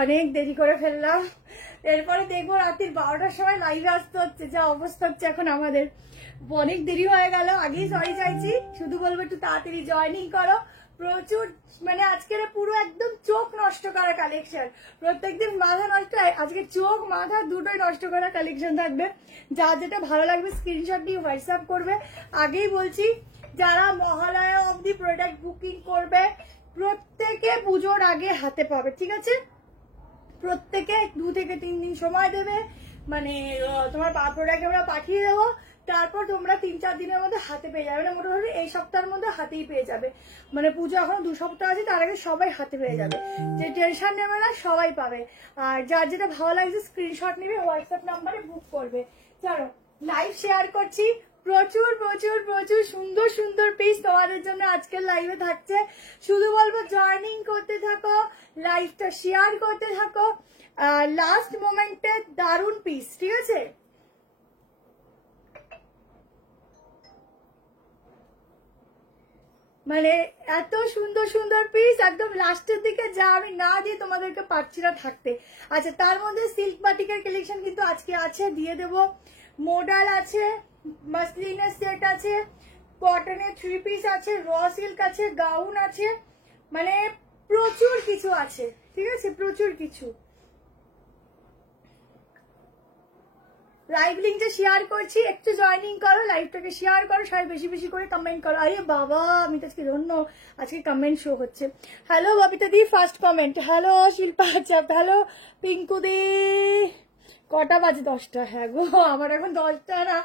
অনেক দেরি করে ফেললাম। এরপরে দেখবো রাত্রির 12টার সময় লাইভে আসতে হচ্ছে, যা অবস্থা হচ্ছে এখন আমাদের। অনেক দেরি হয়ে গেল, আগেই সরি চাইছি। শুধু বলবো একটু তাড়াতাড়ি জয়েনিং করো। প্রচুর মানে আজকের পুরো একদম চোখ নষ্ট করা কালেকশন। প্রত্যেকদিন মাথা নষ্ট হয়, আজকে চোখ মাথা দুটোই নষ্ট করা কালেকশন থাকবে। যা যেটা ভালো লাগবে স্ক্রিনশট দিয়ে হোয়াটসঅ্যাপ করবে। আগেই বলছি, যারা মহালয়া অবধি প্রোডাক্ট বুকিং করবে প্রত্যেকে পুজোর আগে হাতে পাবে, ঠিক আছে? প্রত্যেকে 2 থেকে 3 দিন সময় দেবে, মানে তোমার প্রোডাক্ট আমরা পাঠিয়ে দেবো। তারপর তোমরা 3-4 দিনের মধ্যে হাতে পেয়ে যাবে, না মোটামুটি এই সপ্তাহের মধ্যে হাতেই পেয়ে যাবে। মানে পুজো এখন 2 সপ্তাহ আছে, তার আগে সবাই হাতে পেয়ে যাবে। যে টেনশন নেবে না, সবাই পাবে। আর যার যেটা ভালো লাগছে স্ক্রিনশট নেবে, হোয়াটসঅ্যাপ নাম্বারে বুক করবে। চলো লাইভ শেয়ার করছি। প্রচুর প্রচুর প্রচুর সুন্দর সুন্দর পিস তোমাদের জন্য আজকের লাইভে থাকছে। শুধু বলবো জয়েনিং করতে থাকো, লাইভটা শেয়ার করতে থাকো। লাস্ট মোমেন্টে দারুণ পিস, ঠিক আছে? মানে এত সুন্দর সুন্দর পিস একদম লাস্টের দিকে, যা আমি না দিয়ে তোমাদেরকে পারছি না থাকতে। আচ্ছা, তার মধ্যে সিল্ক বাটিকের কালেকশন কিন্তু আজকে আছে, দিয়ে দেবো। মোডাল আছে, মাসলিনের সেট আছে, কটনের 3 পিস আছে, র সিল্ক আছে, গাউন আছে, মানে প্রচুর কিছু আছে, ঠিক আছে? প্রচুর কিছু। লাইভ লিঙ্কটা শেয়ার করছি, একটু জয়েনিং করো, লাইভটাকে শেয়ার করো, সবাই বেশি বেশি করে কমেন্ট করো। আরে বাবা, আমি তো আজকে ধন্য, আজকে কমেন্ট শো হচ্ছে। হ্যালো ববিতা দি, ফার্স্ট কমেন্ট। হ্যালো শিল্পা চাপ, হ্যালো পিঙ্কু দি। কটা বাজে? 10টা। হ্যাঁ গো, আমার এখন 10টা না,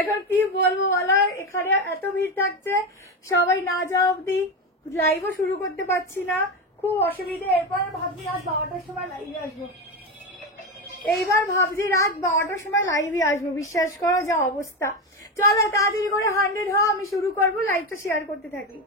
এখন কি বলবো বলো, এখানে এত ভিড় থাকছে, সবাই না যাওয়া অব্দি লাইভও শুরু করতে পারছি না, খুব অসুবিধে। এরপর ভাবছি রাত 12টার সময় লাইভে আসবো, এইবার ভাবছি রাত 12টার সময় লাইভে আসবো, বিশ্বাস করো যা অবস্থা। চলো তাড়াতাড়ি করে 100 হও, আমি শুরু করবো, লাইভটা শেয়ার করতে থাকি।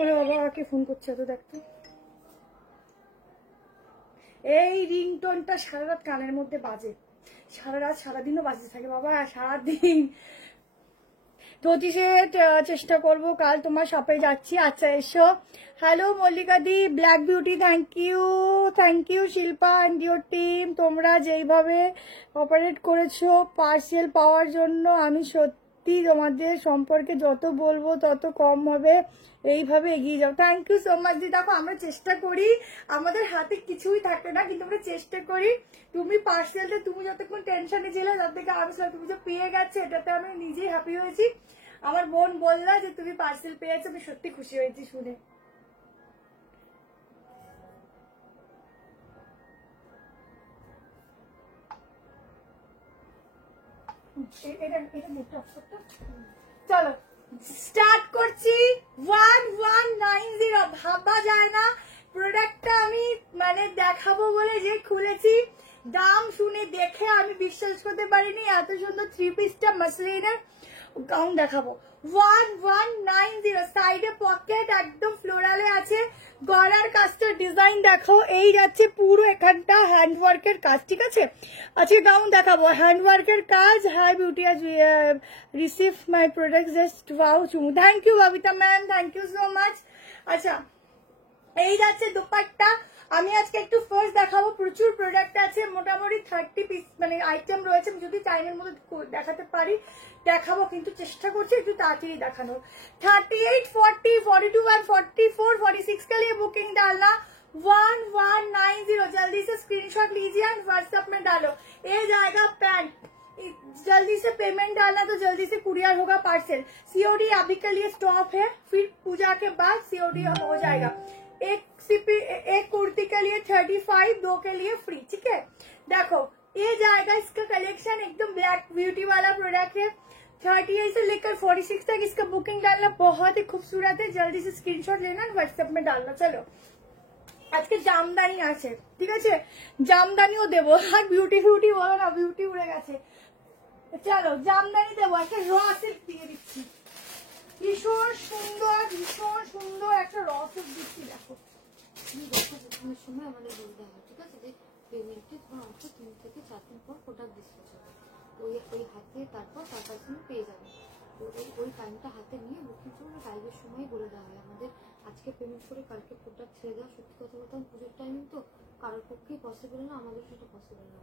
ওরে বাবা, কে ফোন করছে তো দেখতে। এই রিংটোনটা সারা রাত কানের মধ্যে বাজে, সারা রাত সারাদিনও বাজতে থাকে বাবা, সারাদিন। 25-এ চেষ্টা করবো, কাল তোমার শপে যাচ্ছি। আচ্ছা এসো। হ্যালো মল্লিকা দি, black beauty, thank you Shilpa and your team. তোমরা যেইভাবে অপারেট করেছো পার্সেল পাওয়ার জন্য, আমি সত্যি তোমাদের সম্পর্কে যত বলবো তত কম হবে, এইভাবে এগিয়ে যাও। থ্যাংক ইউ সো মাচ দি। দেখো আমরা চেষ্টা করি, আমাদের হাতে কিছুই থাকে না, কিন্তু আমরা চেষ্টা করি। তুমি পার্সেলটা তুমি যতক্ষণ টেনশনে ছিলে, তার থেকে আমি তুমি যে পেয়ে গেছো, এটাতে আমি নিজেই হ্যাপি হয়েছি। আমার বোন বললো যে তুমি পার্সেল পেয়েছো, আমি সত্যি খুশি হয়েছি শুনে। চলো স্টার্ট করছি। 1190, ভাবা যায় না প্রোডাক্টটা আমি মানে দেখাবো বলে যে খুলেছি, দাম শুনে দেখে আমি বিশ্বাস করতে পারিনি এত সুন্দর 3 পিসটা মাসলিনের গাউন দেখাবো। 1190, সাইডে পকেট একদম ফ্লোরালে আছে, গলার কাজটা ডিজাইন দেখো, এই যাচ্ছে পুরো এখানটা হ্যান্ডওয়ার্কের কাজ, ঠিক আছে? আজকে গাউন দেখাবো হ্যান্ডওয়ার্কের কাজ। হাই বিউটি, আজ receive my product, just wow চুমু। Thank you Babita ma'am, thank you so much. আচ্ছা এই যাচ্ছে দোপাট্টা। আমি আজকে একটু ফার্স্ট দেখাবো, প্রচুর প্রোডাক্ট আছে, মোটামুটি 30 পিস মানে আইটেম রয়েছে। যদি টাইমের মধ্যে দেখাতে পারি দেখাবো, কিন্তু চেষ্টা করছি একটু তাড়াতাড়ি দেখানোর। 38, 40, 42 और 44, 46 के लिए बुकिंग डालना। 1190, जल्दी से स्क्रीनशॉट लीजिए और व्हाट्सएप में डालो। ये जाएगा पैंट, जल्दी से पेमेंट डालना तो जल्दी से कुरियर होगा पार्सल। सीओडी अभी के लिए स्टॉप है, फिर पूजा के बाद सीओडी हो जाएगा। एक कुर्ती के लिए 35, 2 के लिए फ्री, ठीक है? देखो ये जाएगा, इसका कलेक्शन एकदम ब्लैक ब्यूटी वाला प्रोडक्ट है। 38 से लेकर 46 तक इसका बुकिंग डालना बहुत ही खूबसूरत है, जल्दी से स्क्रीनशॉट लेना व्हाट्सएप में डालना। चलो আজকে জামদানি আছে, ঠিক আছে? জামদানিও দেবো, আর বিউটি ফিউটি বলো না, বিউটি উড়ে গেছে। চলো জামদানি দেবো, একটা র সিল্ক দিয়ে দিচ্ছি, ভীষণ সুন্দর একটা র সিল্ক দিচ্ছি। দেখো দেখো বুকিংয়ের সময় আমাদের বলে দেওয়া হয়, ঠিক আছে, যে পেমেন্টে তোমার অন্তত 3 থেকে 4 দিন পর প্রোডাক্ট ডিসপ্যাচ হবে, ওই হাতে তারপর 4% পেয়ে যাবে। তো ওই টাইমটা হাতে নিয়ে বুকিং করলে লাইভের সময় বলে দেওয়া হয়। আমাদের আজকে পেমেন্ট করে কালকে প্রোডাক্ট ছেড়ে দেওয়া সত্যি কথা বলতে পুজোর টাইমিং তো কারোর পক্ষেই পসিবল না, আমাদের সেটা পসিবল না।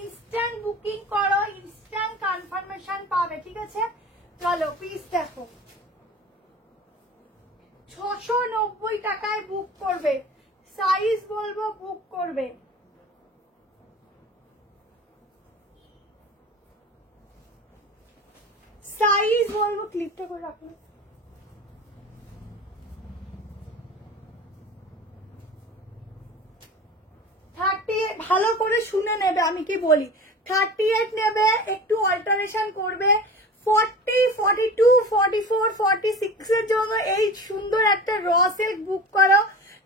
ইনস্ট্যান্ট বুকিং করো, ইনস্ট্যান্ট কনফার্মেশন পাবে, ঠিক আছে। চলো পিস দেখো, 690 টাকায় বুক করবে, সাইজ বলবো বুক করবে। সাইজ বলবো, ক্লিপটা করে রাখো। 38 ভালো করে শুনে নেবে আমি কি বলি, 38 নেবে, একটু অল্টারেশন করবে। 40, 42, 44, 46 এর জন্য এই সুন্দর একটা র সিল্ক বুক করো,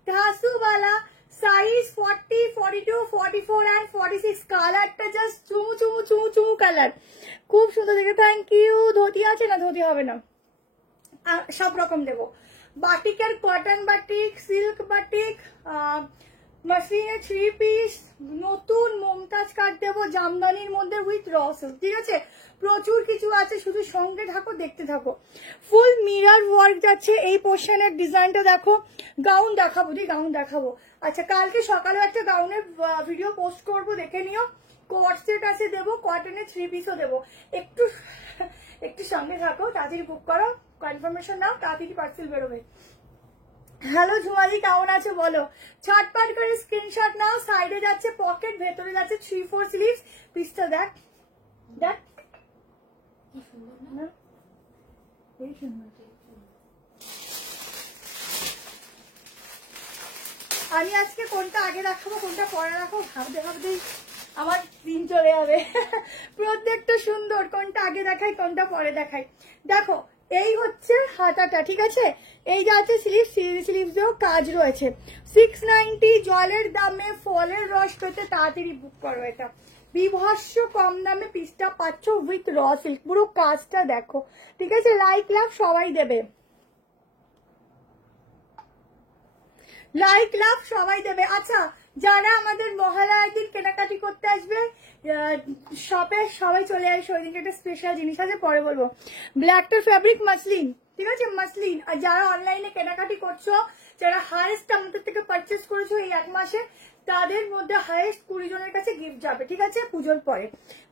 ধাসুওয়ালা, সাইজ 40, 42, 44 এন্ড 46। কালারটা জাস্ট চুমু চুমু চুমু চুমু কালার, খুব সুন্দর দেখে। Thank you. ধুতি আছে না? ধুতি হবে না, সব রকম দেবো। বাটিকের কটন বাটিক, সিল্ক বাটিক, মাসলিনের 3 পিস, নতুন মমতাজ কাট দেবো জামদানির মধ্যে উইথ র সিল্ক, ঠিক আছে। প্রচুর কিছু আছে, শুধু সঙ্গে থাকো, দেখতে থাকো। ফুল মিরর ওয়ার্ক যাচ্ছে এই পোর্শনের, ডিজাইনটা দেখো। গাউন দেখাবো, গাউন দেখাবো। আচ্ছা, কালকে সকালে একটা গাউনের ভিডিও পোস্ট করবো, দেখে নিও। কোট সেট আছে দেবো, কটনের 3 পিসও দেবো। একটু সঙ্গে থাকো, তাড়াতাড়ি বুক করো, কনফার্মেশন নাও, তাড়াতাড়ি পার্সেল বেরোবে। হ্যালো ঝুমালি, কেমন আছো বলো? ছটপট করে স্ক্রিনশট নাও। সাইডে যাচ্ছে পকেট, ভেতরে যাচ্ছে 3-4 স্লিভস। পিসটা দেখ, দেখ কি সুন্দর না, এই সুন্দর। আমি আজকে কোনটা আগে দেখাবো কোনটা পরে রাখবো ভাবতে ভাবতেই আমার দিন চলে যাবে। প্রত্যেকটা সুন্দর, কোনটা আগে দেখাই কোনটা পরে দেখাই। দেখো, এই হচ্ছে হাতাটা, ঠিক আছে। এই যে আছে স্লিভ, স্লিভসেও কাজ রয়েছে। 690 জলের দামে ফলের রস পেতে তাড়াতাড়ি বুক করো। এটা বিভৎস কম দামে পিসটা পাচ্ছ উইথ র সিল্ক, পুরো কাজটা দেখো, ঠিক আছে। লাইক লাভ সবাই দেবে, লাইক লাভ সবাই দেবে। আচ্ছা, যারা আমাদের মহালয়ার দিন কেনাকাটি করতে আসবে শপে, সবাই চলে আসবে। ওই দিনকে একটা স্পেশাল জিনিস আছে, পরে বলবো। ব্ল্যাকটার ফ্যাব্রিক মাসলিন, ঠিক আছে, মাসলিন। আর যারা অনলাইনে কেনাকাটি করছো, যারা হাইয়েস্ট আমাদের থেকে পারচেস করেছো এই 1 মাসে, তাদের মধ্যে হাইয়েস্ট 20 জনের কাছে গিফট যাবে, ঠিক আছে, পুজোর পরে।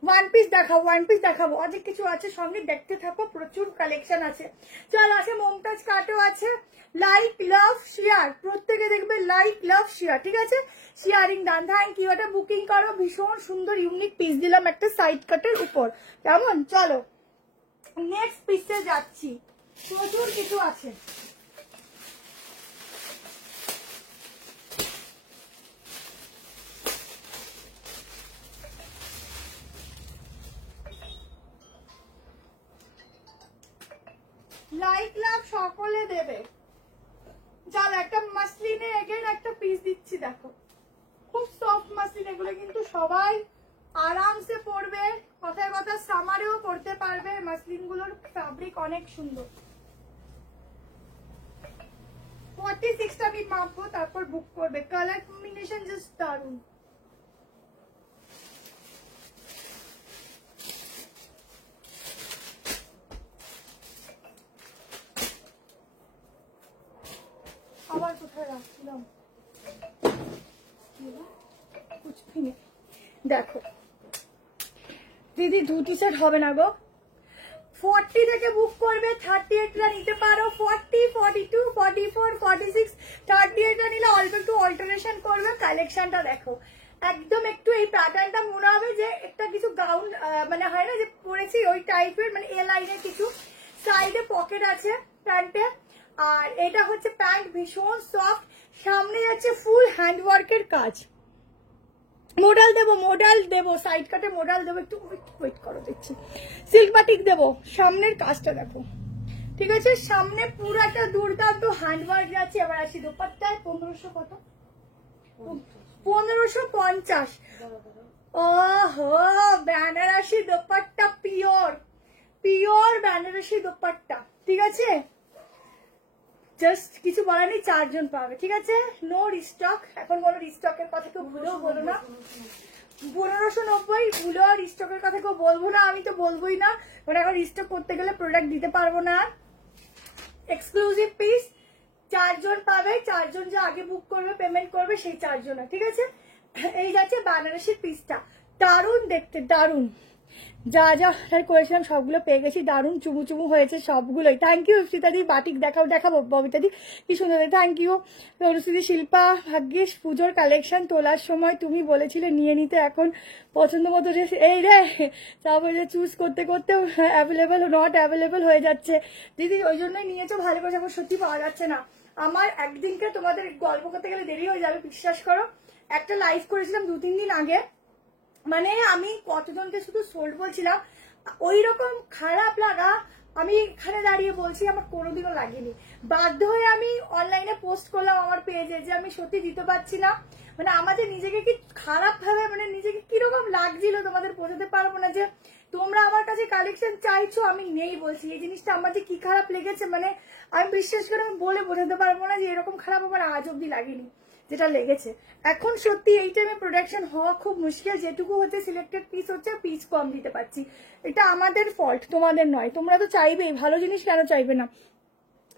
ওয়ান পিস দেখাবো, ওয়ান পিস দেখাবো, অনেক কিছু আছে, সঙ্গে দেখতে থাকো, প্রচুর কালেকশন আছে। চল, আছে মমতাজ কাটও আছে। লাইক লাভ শেয়ার, প্রত্যেকে দেখবে, লাইক লাভ শেয়ার, ঠিক আছে। Sharing done, thank you. এটা বুকিং করো, ভীষণ সুন্দর ইউনিক পিস দিলাম একটা সাইড কাটের উপর, কেমন। চলো নেক্সট পিসে যাচ্ছি, প্রচুর কিছু আছে। লাইক লাভ সকলে দেবে। চল, একটা মাসলিনের এগেন একটা পিস দিচ্ছি, দেখো, খুব সফট মাসলিন। এগুলো কিন্তু সবাই আরামসে পরবে, কথায় কথা সামারেও পরতে পারবে। মাসলিন গুলোর ফ্যাব্রিক অনেক সুন্দর। 46টা আমি মাপবো, তারপর বুক করবে। কালার কম্বিনেশন জাস্ট দারুন। আবার কোথায় রাখছিলাম, দেখো দিদি, 2 সেট হবে না গো। 40 থেকে বুক করবে, 38টা নিতে পারো। 40, 42, 44, 46, 38টা নিলে অল্প একটু অল্টারেশন করবে। কালেকশনটা দেখো, একদম একটু এই প্যাটার্নটা মনে হবে যে একটা কিছু গাউন, মানে হয় না যে পরেছি ওই টাইপের, মানে এ লাইনের কিছু। সাইডে পকেট আছে প্যান্টে, আর এটা হচ্ছে প্যান্ট, ভীষণ সফট। সামনে যাচ্ছে ফুল হ্যান্ডওয়ার্কের কাজ। মোডাল দেবো, সাইড কাটে মোডাল দেবো। একটু ওয়েট করো, দেখছি। সিল্ক বাটিক দেবো। সামনের কাজটা দেখো, ঠিক আছে। সামনে পুরাটা দুর্দান্ত হ্যান্ডওয়ার্ক যাচ্ছে। এবার আসি দোপাট্টায়। 1500 কত? 1550। ওহো, বেনারসি দোপাট্টা, পিওর পিওর বেনারসি দোপাট্টা, ঠিক আছে। জাস্ট কিছু বলার নেই, 4 জন পাবে, ঠিক আছে? নো রিস্টক, এখন কোনো রিস্টকের কথা কেউ ভুলেও বলো না। 1590 ভুলেও রিস্টকের কথা কেউ বলবো না, আমি তো বলবোই না, মানে এখন রিস্টক করতে গেলে প্রোডাক্ট দিতে পারবো না। এক্সক্লুসিভ পিস 4 জন পাবে, 4 জন যে আগে বুক করবে পেমেন্ট করবে সেই 4 জন, ঠিক আছে? এই যাচ্ছে বানারসির পিসটা, দারুণ দেখতে, দারুণ, যা যা করেছিলাম সবগুলো পেয়ে গেছি, দারুণ চুমু চুমু হয়েছে সবগুলোই। থ্যাংক ইউ ইফতিতাদি, বাটিক দেখাবো ববিতাদি, কি সুন্দর, থ্যাংক ইউ। অনুশ্রী, শিল্পা, ভাগ্যেশ, পুজোর কালেকশন তোলার সময় তুমি বলেছিলে নিয়ে নিতে, এখন পছন্দ মতো এই রে তারপরে চুজ করতে করতেও অ্যাভেলেবেল নট অ্যাভেলেবেল হয়ে যাচ্ছে দিদি, ওই জন্যই নিয়েছো ভালো করে, এখন সত্যি পাওয়া যাচ্ছে না। আমার একদিনকে তোমাদের গল্প করতে গেলে দেরি হয়ে যাবে, বিশ্বাস করো। একটা লাইভ করেছিলাম 2-3 দিন আগে, মানে আমি কতজনকে শুধু সোল্ড বলছিলাম, ওই রকম খারাপ লাগা আমি এখানে দাঁড়িয়ে বলছি আমার কোনোদিনও লাগেনি। বাধ্য হয়ে আমি অনলাইনে পোস্ট করলাম আমার পেজে যে আমি সত্যি দিতে পারছি না, মানে আমাদের নিজেকে কি খারাপ ভাবে, মানে নিজেকে কিরকম লাগছিল তোমাদের বোঝাতে পারবো না, যে তোমরা আমার কাছে কালেকশন চাইছো আমি নেই বলছি, এই জিনিসটা আমার যে কি খারাপ লেগেছে, মানে আমি বিশ্বাস করে আমি বলে বোঝাতে পারবো না যে এরকম খারাপ আমার আজ অব্দি লাগেনি যেটা লেগেছে। এখন সত্যি এই টাইমে প্রোডাকশন হওয়া খুব মুশকিল, যেটুকু হচ্ছে সিলেক্টেড পিস হচ্ছে, পিস কম দিতে পারছি, এটা আমাদের ফল্ট, তোমাদের নয়। তোমরা তো চাইবেই, ভালো জিনিস কেন চাইবে না?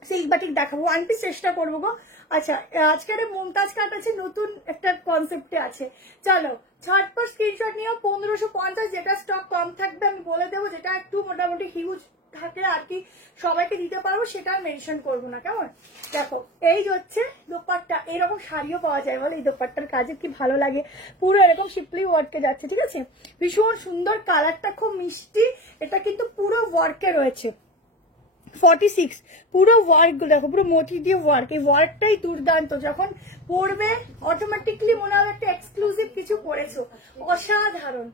সিল্ক বাটিক দেখাবো, 1 পিস চেষ্টা করবো গো। আচ্ছা, আজকের মুমতাজ কাট আছে, নতুন একটা কনসেপ্টে আছে, চলো ঝটপট স্ক্রিনশট নিও। 1550, যেটা স্টক কম থাকবে আমি বলে দেবো, যেটা একটু মোটামুটি হিউজ থাকলে আর কি সবাইকে দিতে পারবো সেটা মেনশন করবো না, কেমন? দেখো এই হচ্ছে দোপাট্টা, এরকম শাড়িও পাওয়া যায় বলে, এই দোপাট্টার কাজে কি ভালো লাগে, পুরো এরকম শিপলি ওয়ার্কে যাচ্ছে, ঠিক আছে? ভীষণ সুন্দর, কালারটা খুব মিষ্টি, এটা কিন্তু পুরো ওয়ার্কে রয়েছে। 46 পুরো ওয়ার্ক দেখো, পুরো মোটি দিয়ে ওয়ার্ক, এই ওয়ার্কটাই দুর্দান্ত, যখন পরবে অটোমেটিকলি মনে হবে একটা এক্সক্লুসিভ কিছু পরেছো, অসাধারণ,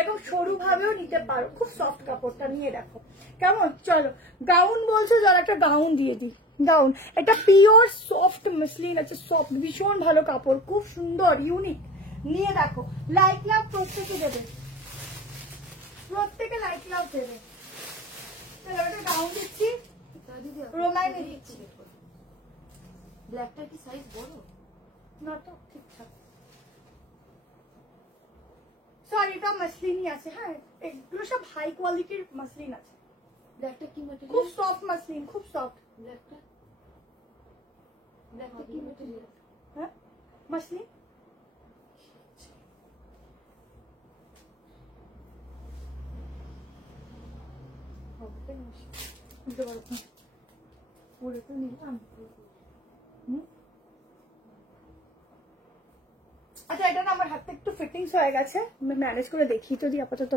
এবং সরু ভাবেও নিতে পারো, খুব সফট কাপড়টা, নিয়ে দেখো কেমন। চলো গাউন বলছো, যারা একটা গাউন দিয়ে দিই, গাউন, এটা পিওর সফট মসলিন আছে, সফট, ভীষণ ভালো কাপড়, খুব সুন্দর ইউনিক, নিয়ে দেখো। লাইট লাভ প্রত্যেকে দেবে, প্রত্যেকে লাইট লাভ দেবে। গাউন দিচ্ছি, রোমাইনে দিচ্ছি, ব্ল্যাকটা কি সাইজ বড় না তো ঠিকঠাক, সরি এটা মসলিনই আছে, হ্যাঁ এগুলো সব হাই কোয়ালিটির মসলিন আছে। ব্ল্যাকটা কি ম্যাটেরিয়াল? খুব সফট মসলিন, খুব সফট। ব্ল্যাকটা কি ম্যাটেরিয়াল? হ্যাঁ মসলিন, আচ্ছা এটা না আমার হাতে একটু ফিটিংস হয়ে গেছে, আমি ম্যানেজ করে দেখি তো দিই আপাতত।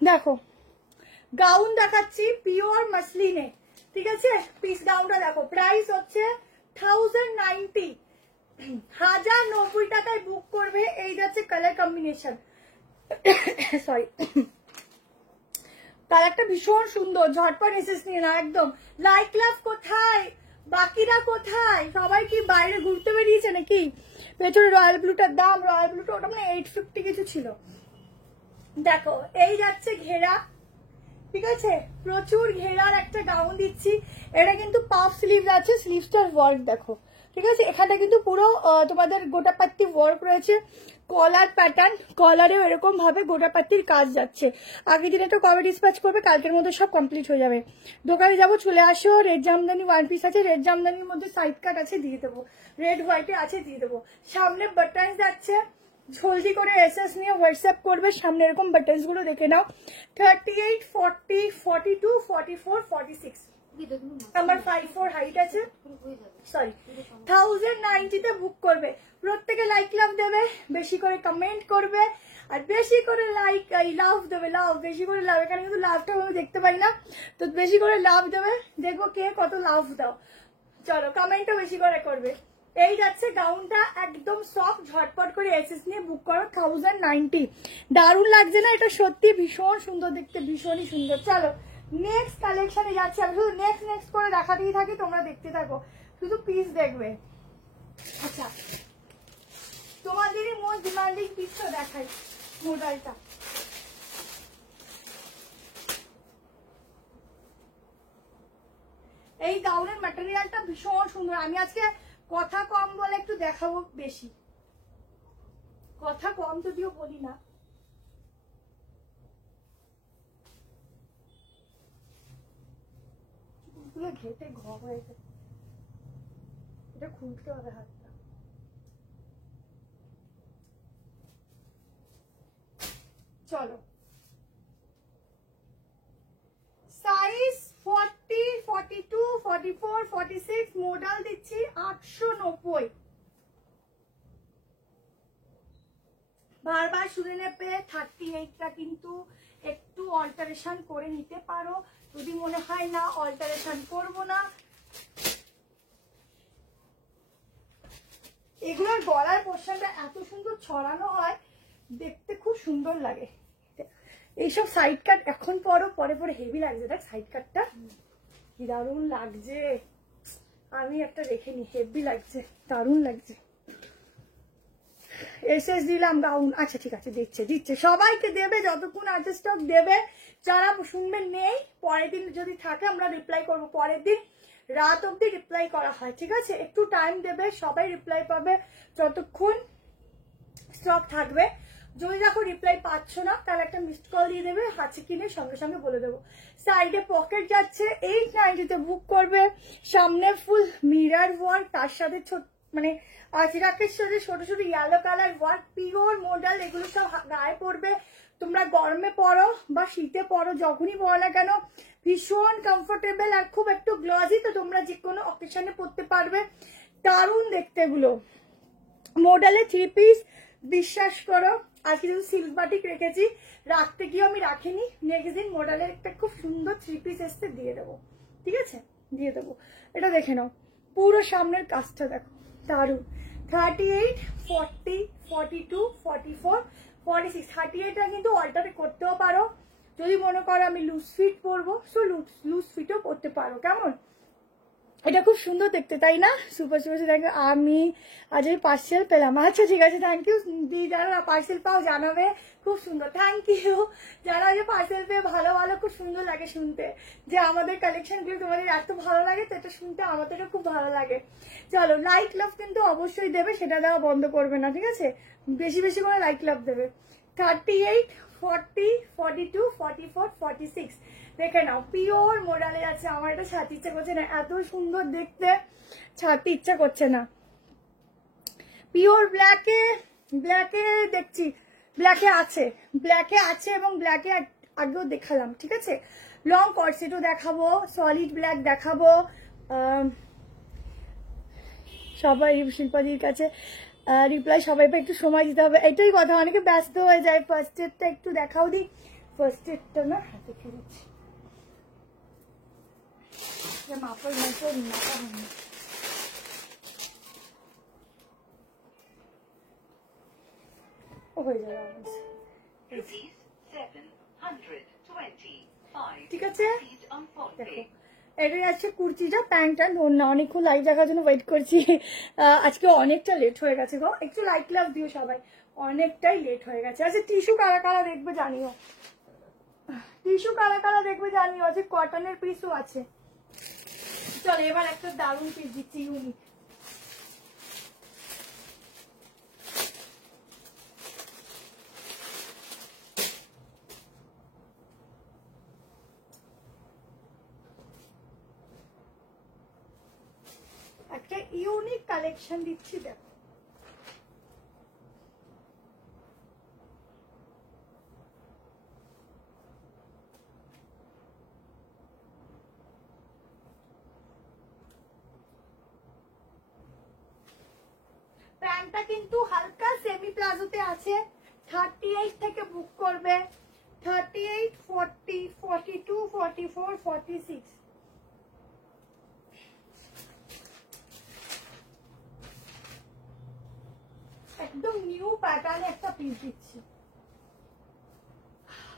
দেখো গাউন দেখাচ্ছি পিওর মসলিনে, ঠিক আছে? পিস গাউনটা দেখো, প্রাইস হচ্ছে 1090, 1090 টাকায় বুক করবে। এই যাচ্ছে কালার কম্বিনেশন, সরি কালারটা ভীষণ সুন্দর, ঝটপট এসেস নিয়ে না একদম। লাইক লাভ কোথায়, বাকিরা কোথায়, সবাই কি বাইরে ঘুরতে বেরিয়েছে নাকি? পেছনে রয়্যাল ব্লুটার দাম, রয়্যাল ব্লুটা ওটা মানে 850 কিছু ছিল। দেখো এই যাচ্ছে ঘেরা, ঠিক আছে? প্রচুর ঘেরার একটা গাউন দিচ্ছি, এটা কিন্তু পাফ স্লিভ আছে, স্লিভসটার ওয়ার্ক দেখো, ঠিক আছে? এখানে কিন্তু পুরো তোমাদের গোটাপাত্তি ওয়ার্ক রয়েছে, কলার প্যাটার্ন, কলারেও এরকম ভাবে গোটাপাত্তির কাজ যাচ্ছে। আগের দিন একটা কবে ডিসপ্যাচ করবে, কালকের মধ্যে সব কমপ্লিট হয়ে যাবে। দোকানে যাবো, চলে আসো। রেড জামদানি 1 পিস আছে, রেড জামদানির মধ্যে সাইড কাট আছে, দিয়ে দেবো, রেড হোয়াইটে আছে, দিয়ে দেবো। সামনে বাটন যাচ্ছে, জলদি করে এসএস নিয়ে হোয়াটসঅ্যাপ করবে, সামনে এরকম বাটনস গুলো দেখে নাও। 38, 40, 42, 44, 46 আমার 54 হাইট আছে, সরি 1090 তে বুক করবে। প্রত্যেকে লাইক লাভ দেবে, বেশি করে কমেন্ট করবে, আর বেশি করে লাইক লাভ দেবে, লাভ বেশি করে লাভ, এখানে কিন্তু লাভটা আমি দেখতে পাই না, তো বেশি করে লাভ দেবে, দেখবো কে কত লাভ দাও। চলো কমেন্টও বেশি করে করবে। এই যাচ্ছে গাউনটা, একদম সফট, ঝটপট করে এসএস নিয়ে বুক করো। 1090, দারুণ লাগছে না? এটা সত্যি ভীষণ সুন্দর দেখতে, ভীষণই সুন্দর। চলো নেক্সট কালেকশনে যাচ্ছি, আমি শুধু নেক্সট করে দেখাতেই থাকি, তোমরা দেখতে থাকো, শুধু পিস দেখবে। আচ্ছা তোমাদেরই মোস্ট ডিমান্ডিং পিসটা দেখাই, মোডালটা। এই গাউনের ম্যাটেরিয়ালটা ভীষণ সুন্দর। আমি আজকে কথা কম বলে একটু দেখাবো বেশি, কথা কম যদিও বলি না। ঘেটে ঘ হয়ে গেছে, এটা খুলতে হবে হাতটা। চলো সাইজ 40, 42, 44, 46, মডেল দিচ্ছি 890। বারবার শুনে নেবে 38টা কিন্তু একটু অল্টারেশন করে নিতে পারো, যদি মনে হয় না অল্টারেশন করবো না। এগুলোর গলার পোর্শনটা এত সুন্দর ছড়ানো হয়, দেখতে খুব সুন্দর লাগে। এইসব সাইড কাট এখন পরো, পরে পরে হেভি লাগছে। দেখ সাইড কাটটা কি দারুণ লাগছে, আমি একটা রেখে নি, হেভি লাগছে, দারুণ লাগছে। এসএস দিলাম গাউন, আচ্ছা ঠিক আছে, দিচ্ছে সবাইকে দেবে, যতক্ষণ আছে স্টক দেবে। যারা শুনবে নেই, পরের দিন যদি থাকে আমরা রিপ্লাই করবো, পরের দিন রাত অব্দি রিপ্লাই করা হয়, ঠিক আছে? একটু টাইম দেবে, সবাই রিপ্লাই পাবে যতক্ষণ স্টক থাকবে। যদি দেখো রিপ্লাই পাচ্ছ না, তাহলে একটা মিসড কল দিয়ে দেবে, হাতে কিনে সঙ্গে সঙ্গে বলে দেবো। সাইডে পকেট যাচ্ছে 890 বুক করবে। সামনে ফুল মিরার ওয়ার্ক, তার সাথে মানে আজরাকের সাথে ছোট ছোট yellow colour work, pure model. এগুলো সব গায়ে পড়বে, তোমরা গরমে পরো বা শীতে পরো, যখনই পরো না কেন ভীষণ কমফোর্টেবল আর খুব একটু গ্লজি, তো তোমরা যে কোনো অকেশনে পরতে পারবে। দারুণ দেখতে এগুলো। মডেলে 3 পিস, বিশ্বাস করো আজকে যদি সিল্ক বাটিক রেখেছি, রাখতে গিয়ে আমি রাখিনি, নেক্সট দিন মডেলের একটা খুব সুন্দর 3 পিস এসে দিয়ে দেবো, ঠিক আছে? দিয়ে দেবো। এটা দেখে নাও, পুরো সামনের কাজটা দেখো, দারুণ। 38, 40, 42, 44, 46, 38টা কিন্তু অল্টারে করতেও পারো। যদি মনে করো আমি লুজ ফিট পরবো, সো লুজ ফিটও পরতে পারো। কেমন? এটা খুব সুন্দর দেখতে, তাই না? Super super. দেখো আমি আজ এই পার্সেল পেলাম, আচ্ছা ঠিক আছে, থ্যাংক ইউ। যারা পার্সেল পাও জানাবে, খুব সুন্দর, থ্যাংক ইউ। যারা যে পার্সেল পেয়ে ভালো ভালো, খুব সুন্দর লাগে শুনতে যে আমাদের কালেকশনগুলো তোমাদের এত ভালো লাগে, তো এটা শুনতে আমাদেরও খুব ভালো লাগে। চলো, লাইক লাভ কিন্তু অবশ্যই দেবে, সেটা দেওয়া বন্ধ করবে না, ঠিক আছে? বেশি বেশি করে লাইক লাভ দেবে। 38, 40, 42, 44, 46 দেখে নাও, পিওর মোডালে আছে। আমার এটা ছাড়তে ইচ্ছা করছে না, এত সুন্দর দেখতে, ছাড়তে ইচ্ছা করছে না। পিওর ব্ল্যাকে দেখছি, ব্ল্যাকে আছে এবং ব্ল্যাকে আগেও দেখালাম, ঠিক আছে? লং কর্সেটও দেখাবো, সলিড ব্ল্যাক দেখাবো। সবাই শিল্পাদির কাছে রিপ্লাই সবাই একটু সময় দিতে হবে, এটাই কথা। অনেকে ব্যস্ত হয়ে যায়। ফার্স্ট এডটা একটু দেখাও দিই, ফার্স্ট এডটা না হাতে খেয়েছি, মাপার মতো মাপা হয়নি। ও হয়ে যাবে, ঠিক আছে? দেখো, এটাই আছে কুর্তিটা, প্যান্টটা না। অনেকক্ষণ লাইভ দেখার জন্য ওয়েট করছি, আজকে অনেকটা লেট হয়ে গেছে গো। একটু লাইক লাভ দিও সবাই, অনেকটাই লেট হয়ে গেছে। আচ্ছা, টিস্যু কারা কারা দেখবে জানিও, টিস্যু কারা কারা দেখবে জানিও। আছে কটনের পিসও আছে। চলো এবার একটা দারুণ পিস দিচ্ছি, ইউনিক। একটা ইউনিক কালেকশন দিচ্ছি, দেখো। প্যান্টটা কিন্তু হালকা সেমি প্লাজোতে আছে। 38 থেকে বুক করবে। 38, 40, 42, 44, 46 একদম নিউ প্যাটার্নে একটা পিস দিচ্ছি।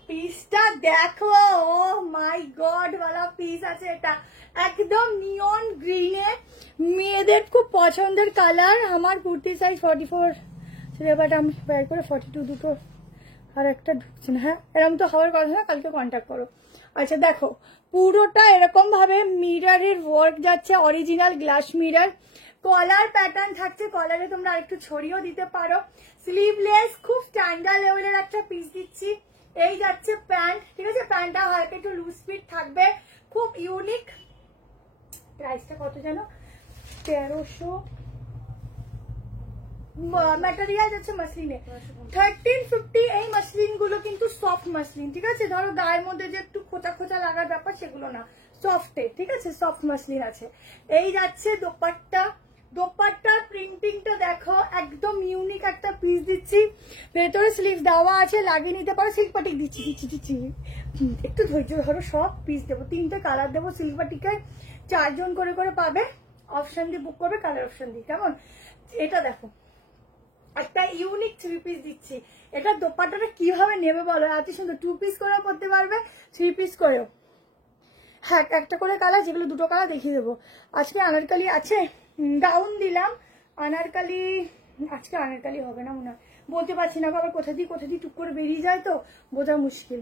পিসটা দেখো, ও মাই গড ওয়ালা পিস আছে এটা, একদম নিয়ন গ্রিনে, মেয়েদের খুব পছন্দের কালার। আমার কুর্তি সাইজ 44, বাট আমি বের করে 42 দুটো, আর একটা ঢুকছে না। হ্যাঁ, এরকম তো হওয়ার কথা না, কালকে কন্ট্যাক্ট করো। আচ্ছা দেখো, পুরোটা এরকম ভাবে মিররের ওয়ার্ক যাচ্ছে, অরিজিনাল গ্লাস মিরর। কলার প্যাটার্ন থাকছে, কলারে তোমরা আরেকটু ছড়িয়েও দিতে পারো। স্লিভলেস, খুব স্ট্যান্ডার্ড লেভেলের একটা পিস দিচ্ছি। এই যাচ্ছে প্যান্ট, ঠিক আছে, প্যান্টটা হালকা একটু লুজ ফিট থাকবে, খুব ইউনিক। প্রাইসটা কত জানো? 1300। ম্যাটেরিয়াল যাচ্ছে মাসলিনে 1350। এই মাসলিন গুলো কিন্তু সফট মাসলিন, ঠিক আছে, ধরো গায়ের মধ্যে যে একটু খোঁচা খোঁচা লাগার ব্যাপার সেগুলো না, সফটে, ঠিক আছে, সফট মাসলিন আছে। এই যাচ্ছে দোপাট্টা, দোপাট্টার প্রিন্টিংটা দেখো, একদম ইউনিক একটা পিস দিচ্ছি। ভেতরে স্লিভ দেওয়া আছে, লাগিয়ে নিতে পারো। সিল্ক বাটিক দিচ্ছি দিচ্ছি দিচ্ছি, একটু ধৈর্য ধরো, সব পিস দেবো, 3টে কালার দেবো। সিল্ক বাটিকে 4 জন করে করে পাবে, অপশন দিয়ে বুক করবে, কালার অপশন দিয়ে, কেমন? এটা দেখো, একটা ইউনিক 3 পিস দিচ্ছি। এটা দোপাট্টাটা কিভাবে নেবে বলো, এত সুন্দর। 2 পিস করেও পরতে পারবে, 3 পিস করেও। হ্যাঁ, একটা করে কালার, যেগুলো 2টো কালার দেখিয়ে দেবো। আজকে আনারকালি আছে, গাউন দিলাম। আনারকালি আজকে আনারকালি হবে না মনে হয়, বলতে পারছি না, আবার কোথা দিয়ে টুক করে বেরিয়ে যায় তো বোঝা মুশকিল।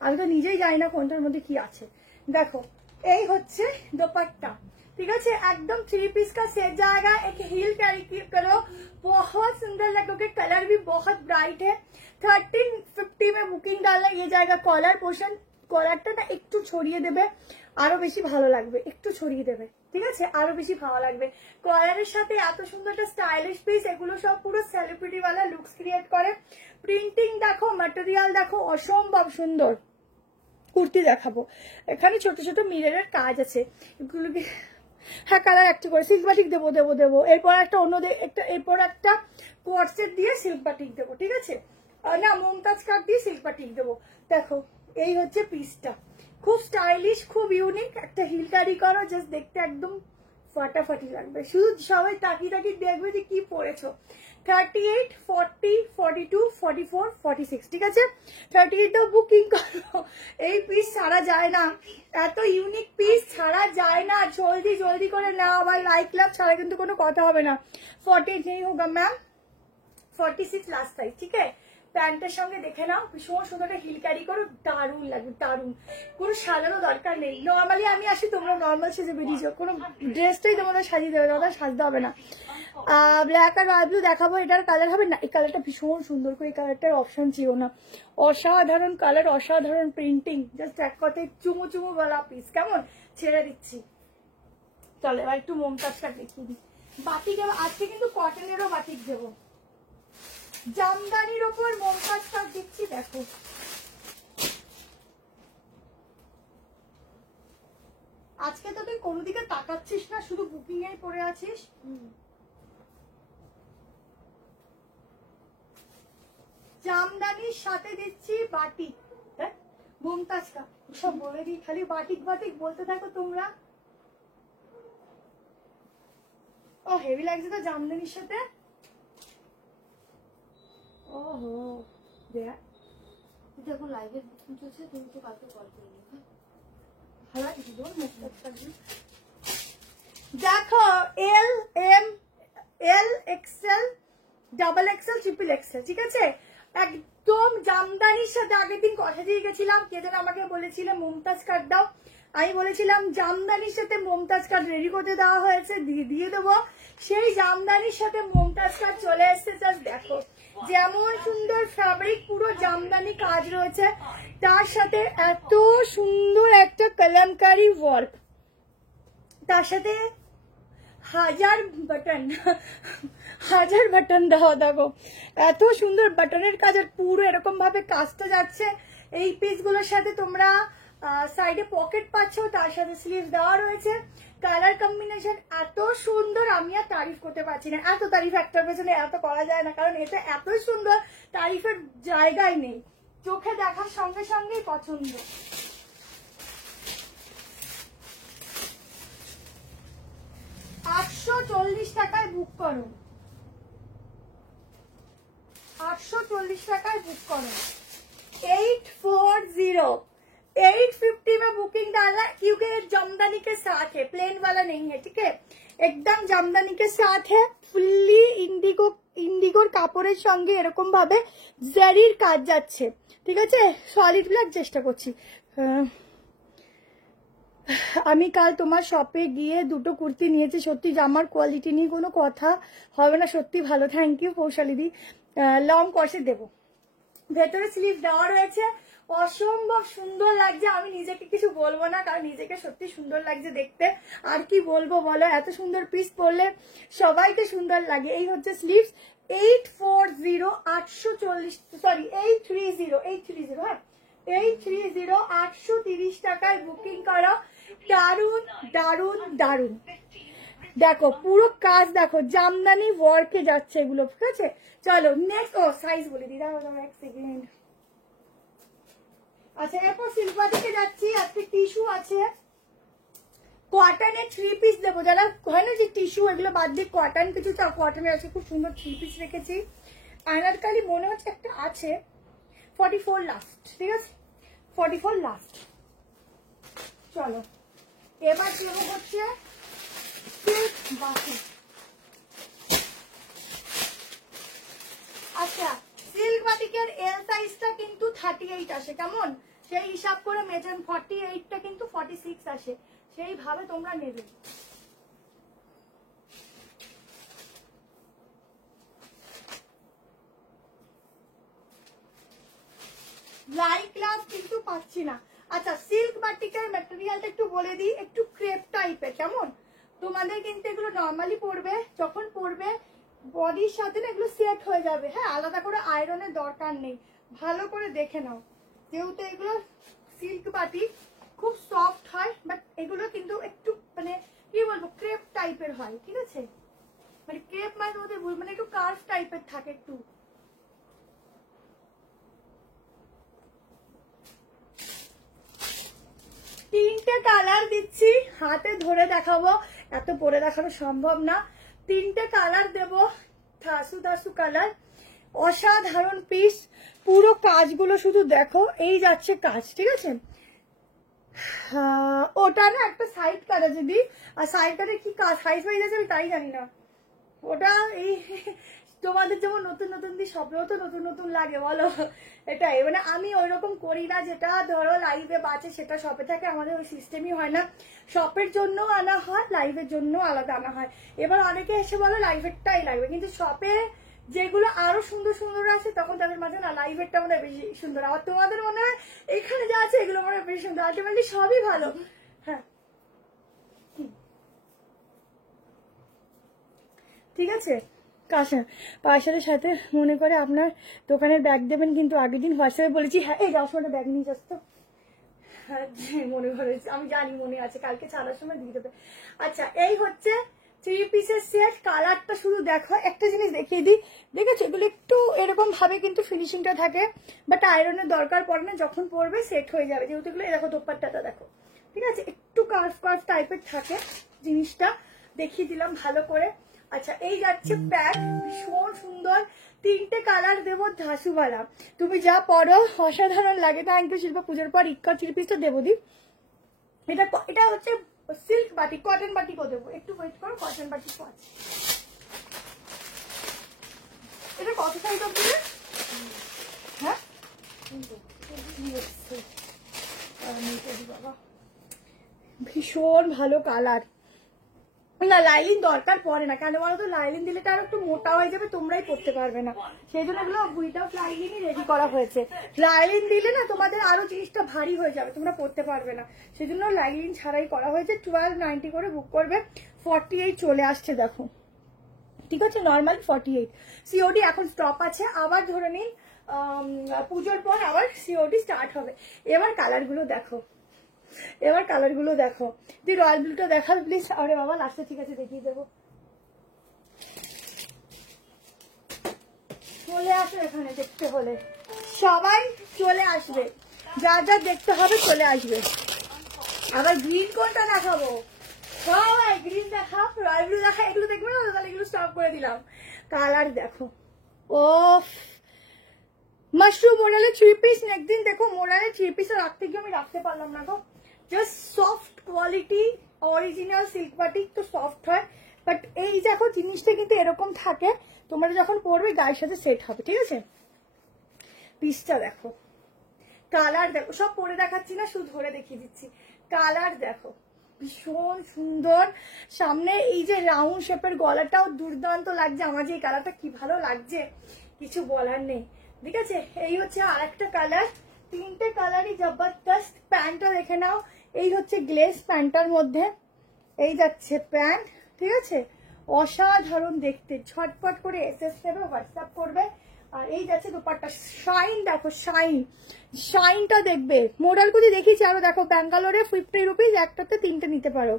আমি তো নিজেই জানি না কোনটার মধ্যে কি আছে। দেখো, এই হচ্ছে দোপাট্টা, ठीक है, एकदम 3 पीस का सेट जाएगा। एक हील कैरी करो, बहुत सुंदर लगोगे, कलर भी बहुत ब्राइट है। 1350 में बुकिंग डालना, ये जाएगा कॉलर पोर्शन। কলারটা না একটু ছড়িয়ে দেবে, আরো বেশি ভালো লাগবে, একটু ছড়িয়ে দেবে, ঠিক আছে, আরো বেশি ভালো লাগবে। কলারের সাথে এত সুন্দর একটা স্টাইলিশ পিস, এগুলো সব পুরো সেলিব্রিটি वाला লুকস ক্রিয়েট করে। প্রিন্টিং দেখো, ম্যাটেরিয়াল দেখো, অসম্ভব সুন্দর। কুর্তি দেখাবো, এখানে ছোট ছোট মিররের কাজ আছে, এগুলোকে হ্যাঁ কালার একটা করে সিল্ক বাটিক দেবো দেবো দেবো। এরপর একটা অন্য একটা, এরপর একটা কোয়ার্টসেট দিয়ে সিল্ক বাটিক দেবো, ঠিক আছে, না মমতাজ কাট দিয়ে সিল্ক বাটিক দেবো। দেখো, এই হচ্ছে পিসটা, খুব স্টাইলিশ, খুব ইউনিক। একটা হিল ক্যারি করো, জাস্ট দেখতে একদম ফাটাফাটি লাগবে, শুধু সবাই তাকিয়ে তাকিয়ে দেখবে যে কি পরেছো। 38, 40, 42, 44, 46, ঠিক আছে, 38টাও বুকিং করো। এই পিস ছাড়া যায় না, এত ইউনিক পিস ছাড়া যায় না, জলদি জলদি করে নাও। আবার লাইক লাভ ছাড়া কিন্তু কোনো কথা হবে না। 48 नहीं होगा मैम, 46 लास्ट साइज, ठीक है। প্যান্টের সঙ্গে দেখে নাও, ভীষণ সুন্দর একটা হিল ক্যারি করো, দারুণ লাগবে, দারুণ। কোনো সাজানো দরকার নেই, নর্মালি আমি আসি, তোমরা নর্মাল সেজে বেরিয়ে যাও, কোনো ড্রেসটাই তোমাদের সাজিয়ে দেবে না, সাজতে হবে না। ব্ল্যাক আর রয়্যাল ব্লু দেখাবো, এটার কালার হবে না, এই কালারটা ভীষণ সুন্দর করে, এই কালারটার অপশন ছিল না, অসাধারণ কালার, অসাধারণ প্রিন্টিং, জাস্ট এক কথায় চুমু চুমু বলা পিস, কেমন? ছেড়ে দিচ্ছি, চলো এবার একটু মমতাজটা দেখিয়ে দিই। বাটিক আজকে কিন্তু কটনেরও বাটিক দেবো, জামদানির ওপর মমতাজ কাট দিচ্ছি। দেখো, আজকে তো তুই কোনো দিকে তাকাচ্ছিস না, শুধু বুকিং এ পড়ে আছিস। জামদানির সাথে দিচ্ছি বাটিক, মমতাজ কাট, সব বলে দিই, খালি বাটিক বাটিক বলতে থাকো তোমরা। ও হেভি লাগছে তো জামদানির সাথে। ওহো, দেখো লাইভে বুকিং চলছে, তুমি তো কালকে কল করে নিও। ভালো লাগছে তো দেখো, L M L XL, double XL, triple XL, ঠিক আছে, একদম জামদানির সাথে। আগের দিন কথা দিয়ে গেছিলাম, কে যেন আমাকে বলেছিল মমতাজ কাট দাও, আমি বলেছিলাম জামদানির সাথে মমতাজ কাট রেডি করতে দেওয়া হয়েছে, দিয়ে দেবো। সেই জামদানির সাথে মমতাজ কাট চলে এসছে, জাস্ট দেখো যেমন সুন্দর ফ্যাব্রিক, পুরো জামদানি কাজ রয়েছে, তার সাথে এত সুন্দর একটা কলমকারি ওয়ার্ক, তার সাথে হাজার বাটন দেওয়া, দেখো এত সুন্দর বাটনের কাজ, আর পুরো এরকম ভাবে কাজটা যাচ্ছে। এই পিসগুলোর সাথে তোমরা সাইডে পকেট পাচ্ছ, তার সাথে স্লিভ দেওয়া রয়েছে, কালার কম্বিনেশন এত সুন্দর, আমি আর তারিফ করতে পারছি না। এত তারিফ একটার পেছনে এত করা যায় না, কারণ এটা এত সুন্দর, তারিফের জায়গায় নেই, চোখে দেখার সঙ্গে সঙ্গেই পছন্দ। $840 টাকায় বুক করো, 840 টাকায় बुक करो। 840 850 में बुकिंग डालना, क्योंकि ये जामदानी के साथ है, प्लेन वाला नहीं है, ठीक है, एकदम জামদানি के साथ है, ফুললি ইন্ডিগোর কাপড়ের সঙ্গে এরকম ভাবে জারির কাজ যাচ্ছে, ঠিক আছে। সলিড ব্ল্যাক চেষ্টা করছি, আমি কাল তোমার শপে গিয়ে দুটো কুর্তি নিয়েছি, সত্যি জামার কোয়ালিটি নিয়ে কোনো কথা হবে না, সত্যি ভালো। Thank you পৌশালিদি। লং কষে দেবো, ভেতরে স্লিভ দেওয়া রয়েছে, অসম্ভব সুন্দর লাগছে। আমি নিজেকে কিছু বলবো না, কারণ নিজেকে সত্যি সুন্দর লাগছে দেখতে। আর কি বলবো বলো, এত সুন্দর পিস পরলে সবাইকে সুন্দর লাগে। এই হচ্ছে স্লিভস। 840 840 সরি 830 হ্যাঁ 830 830 টাকায় বুকিং করো। দারুন দারুন দারুন। দেখো পুরো কাজ দেখো, জামদানি ওয়ার্কে যাচ্ছে এগুলো, ঠিক আছে। চলো নেক্সট, ও সাইজ বলে দিই, দাঁড়াও এক সেকেন্ড। আচ্ছা এরপর সিলভার থেকে যাচ্ছি। আজকে টিস্যু আছে, কটনের 3 পিস দেবো। যারা হয় না যে টিস্যু এগুলো বাদ দিয়ে কটন কিছু চাও, কটনের আছে খুব সুন্দর 3 পিস রেখেছি। আনারকালি মনে হচ্ছে একটা আছে, 44 লাস্ট, ঠিক আছে 44 লাস্ট। চলো এবার দেবো হচ্ছে সিল্ক বাটিক। আচ্ছা সিল্ক বাটিকের এল সাইজটা কিন্তু 38 আসে, কেমন সেই হিসাব করে মেজার 48টা কিন্তু 46 আসে, সেইভাবে তোমরা নেবে। লাইট গ্লাস কিন্তু পাচ্ছি না। আচ্ছা সিল্ক বাটিকের ম্যাটেরিয়ালটা একটু বলে দিই, একটু ক্রেপ টাইপের, কেমন তোমাদের কিন্তু এগুলো নর্মালি পরবে, যখন পরবে বডির সাথে না এগুলো সেট হয়ে যাবে। হ্যাঁ আলাদা করে আয়রনের দরকার নেই, ভালো করে দেখে নাও। যেহেতু এগুলো সিল্ক বাটিক খুব সফট হয়, বাট এগুলো কিন্তু একটু মানে কি বলবো ক্রেপ টাইপের হয়, ঠিক আছে। মানে ক্রেপ মানে তোমাদের মানে একটু কার্ভ টাইপের থাকে একটু। তিনটে কালার দিচ্ছি, হাতে ধরে দেখাবো, এত পরে দেখানো সম্ভব না। তিনটে কালার দেবো, ধাসু ধাসু কালার, অসাধারণ পিস। পুরো কাজগুলো শুধু দেখো, এই যাচ্ছে কাজ, ঠিক আছে। ওটা না একটা সাইড কাট আছে দি, আর সাইড কাটে কি কাজ সাইজ হয়ে যাচ্ছে আমি তাই জানি না। ওটা এই তোমাদের যেমন নতুন নতুন দি সবও তো নতুন নতুন লাগে বলো, এটাই মানে আমি ওইরকম করি না, যেটা ধরো লাইভে বাঁচে সেটা শপে থাকে, আমাদের ওই সিস্টেমই হয় না। শপের জন্য আনা হয়, লাইভের জন্য আলাদা আনা হয়। এবার অনেকে এসে বলো লাইভেরটাই লাগবে, কিন্তু শপে যেগুলো আরো সুন্দর সুন্দর আছে তখন তাদের মাঝে না লাইভেরটা মনে হয় বেশি সুন্দর, আবার তোমাদের মনে হয় এখানে যা আছে এগুলো মনে হয় বেশি সুন্দর। আলটিমেটলি সবই ভালো। হ্যাঁ ঠিক আছে। পার্সেলের সাথে মনে করে আপনার দোকানের ব্যাগ দেবেন, কিন্তু আগের দিন হোয়াটসঅ্যাপে বলেছি হ্যাঁ এই যাওয়ার সময় ব্যাগ নিয়ে যাস তো। হ্যাঁ মনে করেছি, আমি জানি মনে আছে, কালকে ছাড়ার সময় দিয়ে দেবে। আচ্ছা এই হচ্ছে 3 পিসের সেট। কালারটা শুধু দেখো, একটা জিনিস দেখিয়ে দিই, দেখেছো এগুলো একটু এরকম ভাবে কিন্তু ফিনিশিংটা থাকে, বাট আয়রনের দরকার পড়ে না, যখন পরবে সেট হয়ে যাবে। যেহেতু এগুলো দেখো দোপাট্টাটা দেখো, ঠিক আছে একটু কার্ভ কার্ভ টাইপের থাকে জিনিসটা, দেখিয়ে দিলাম ভালো করে। আচ্ছা এই যাচ্ছে প্যাক, ভীষণ সুন্দর, তিনটে কালার দেবো ধাসুওয়ালা, তুমি যা পরো অসাধারণ লাগে। থ্যাংক ইউ শিল্পা, পুজোর পর ইক্কা 3 পিসটা দেবো দি। এটা হচ্ছে সিল্ক বাটিক, কটন বাটিকও দেবো, একটু ওয়েট করো, কটন বাটিকও আছে। এটা কত সাইজ অব্দি? হ্যাঁ বাবা ভীষণ ভালো কালার। না লাইলিন দরকার পড়ে না, কেন বলো তো লাইলিন দিলে আরো একটু মোটা হয়ে যাবে, তোমরাই পড়তে পারবে না, সেই জন্য এগুলো উইদাউট লাইলিনই রেডি করা হয়েছে। লাইলিন দিলে না তোমাদের আরো জিনিসটা ভারী হয়ে যাবে, তোমরা পড়তে পারবে না, সেই জন্য লাইলিন ছাড়াই করা হয়েছে। 1290 করে বুক করবে, 48 চলে আসছে দেখো, ঠিক আছে নর্মাল 48। সিওডি এখন স্টপ আছে, আবার ধরে নিন পুজোর পর আবার সিওডি স্টার্ট হবে। এবার কালারগুলো দেখো, এবার কালারগুলো দেখো দি, রয়্যাল ব্লুটা দেখাল প্লিজ। আরে বাবা লাস্টে ঠিক আছে দেখিয়ে দেবো। চলে আসো এখানে দেখতে হলে, সবাই চলে আসবে, যা যা দেখতে হবে চলে আসবে। আবার গ্রিন কোনটা দেখাবো, সবাই গ্রিন দেখা, রয়্যাল ব্লু দেখা, এগুলো দেখবে না তাহলে এগুলো স্টপ করে দিলাম। কালার দেখো, ও মাশরুম মোরালে 3 পিস। একদিন দেখো মোরালে 3 পিস রাখতে গিয়ে আমি রাখতে পারলাম না গো, just soft quality, original silk batik তো সফট হয়, বাট এই দেখো জিনিসটা কিন্তু এরকম থাকে, তোমরা যখন পরবে গায়ের সাথে সেট হবে, ঠিক আছে। পিসটা দেখো, কালার দেখো, সব পরে দেখাচ্ছি না, শুধু ধরে দেখিয়ে দিচ্ছি। কালার দেখো ভীষণ সুন্দর, সামনে এই যে রাউন্ড শেপের গলাটাও দুর্দান্ত লাগছে, আমার যে এই কালারটা কি ভালো লাগছে কিছু বলার নেই। ঠিক আছে, এই হচ্ছে আর একটা কালার, তিনটে কালারই জবরদস্ত। প্যান্টটা দেখে নাও, এই হচ্ছে গ্লেস প্যান্টটার মধ্যে, এই যাচ্ছে প্যান্ট, ঠিক আছে অসাধারণ দেখতে, ঝটপট করে এসএস নেবে, হোয়াটসঅ্যাপ করবে। আর এই যাচ্ছে দোপাট্টা, শাইন দেখো শাইন, শাইনটা দেখবে, মোডালকুচি দেখিয়েছি আরো, দেখো ব্যাঙ্গালোরে 50 রুপিস, একটাতে 3টে নিতে পারো।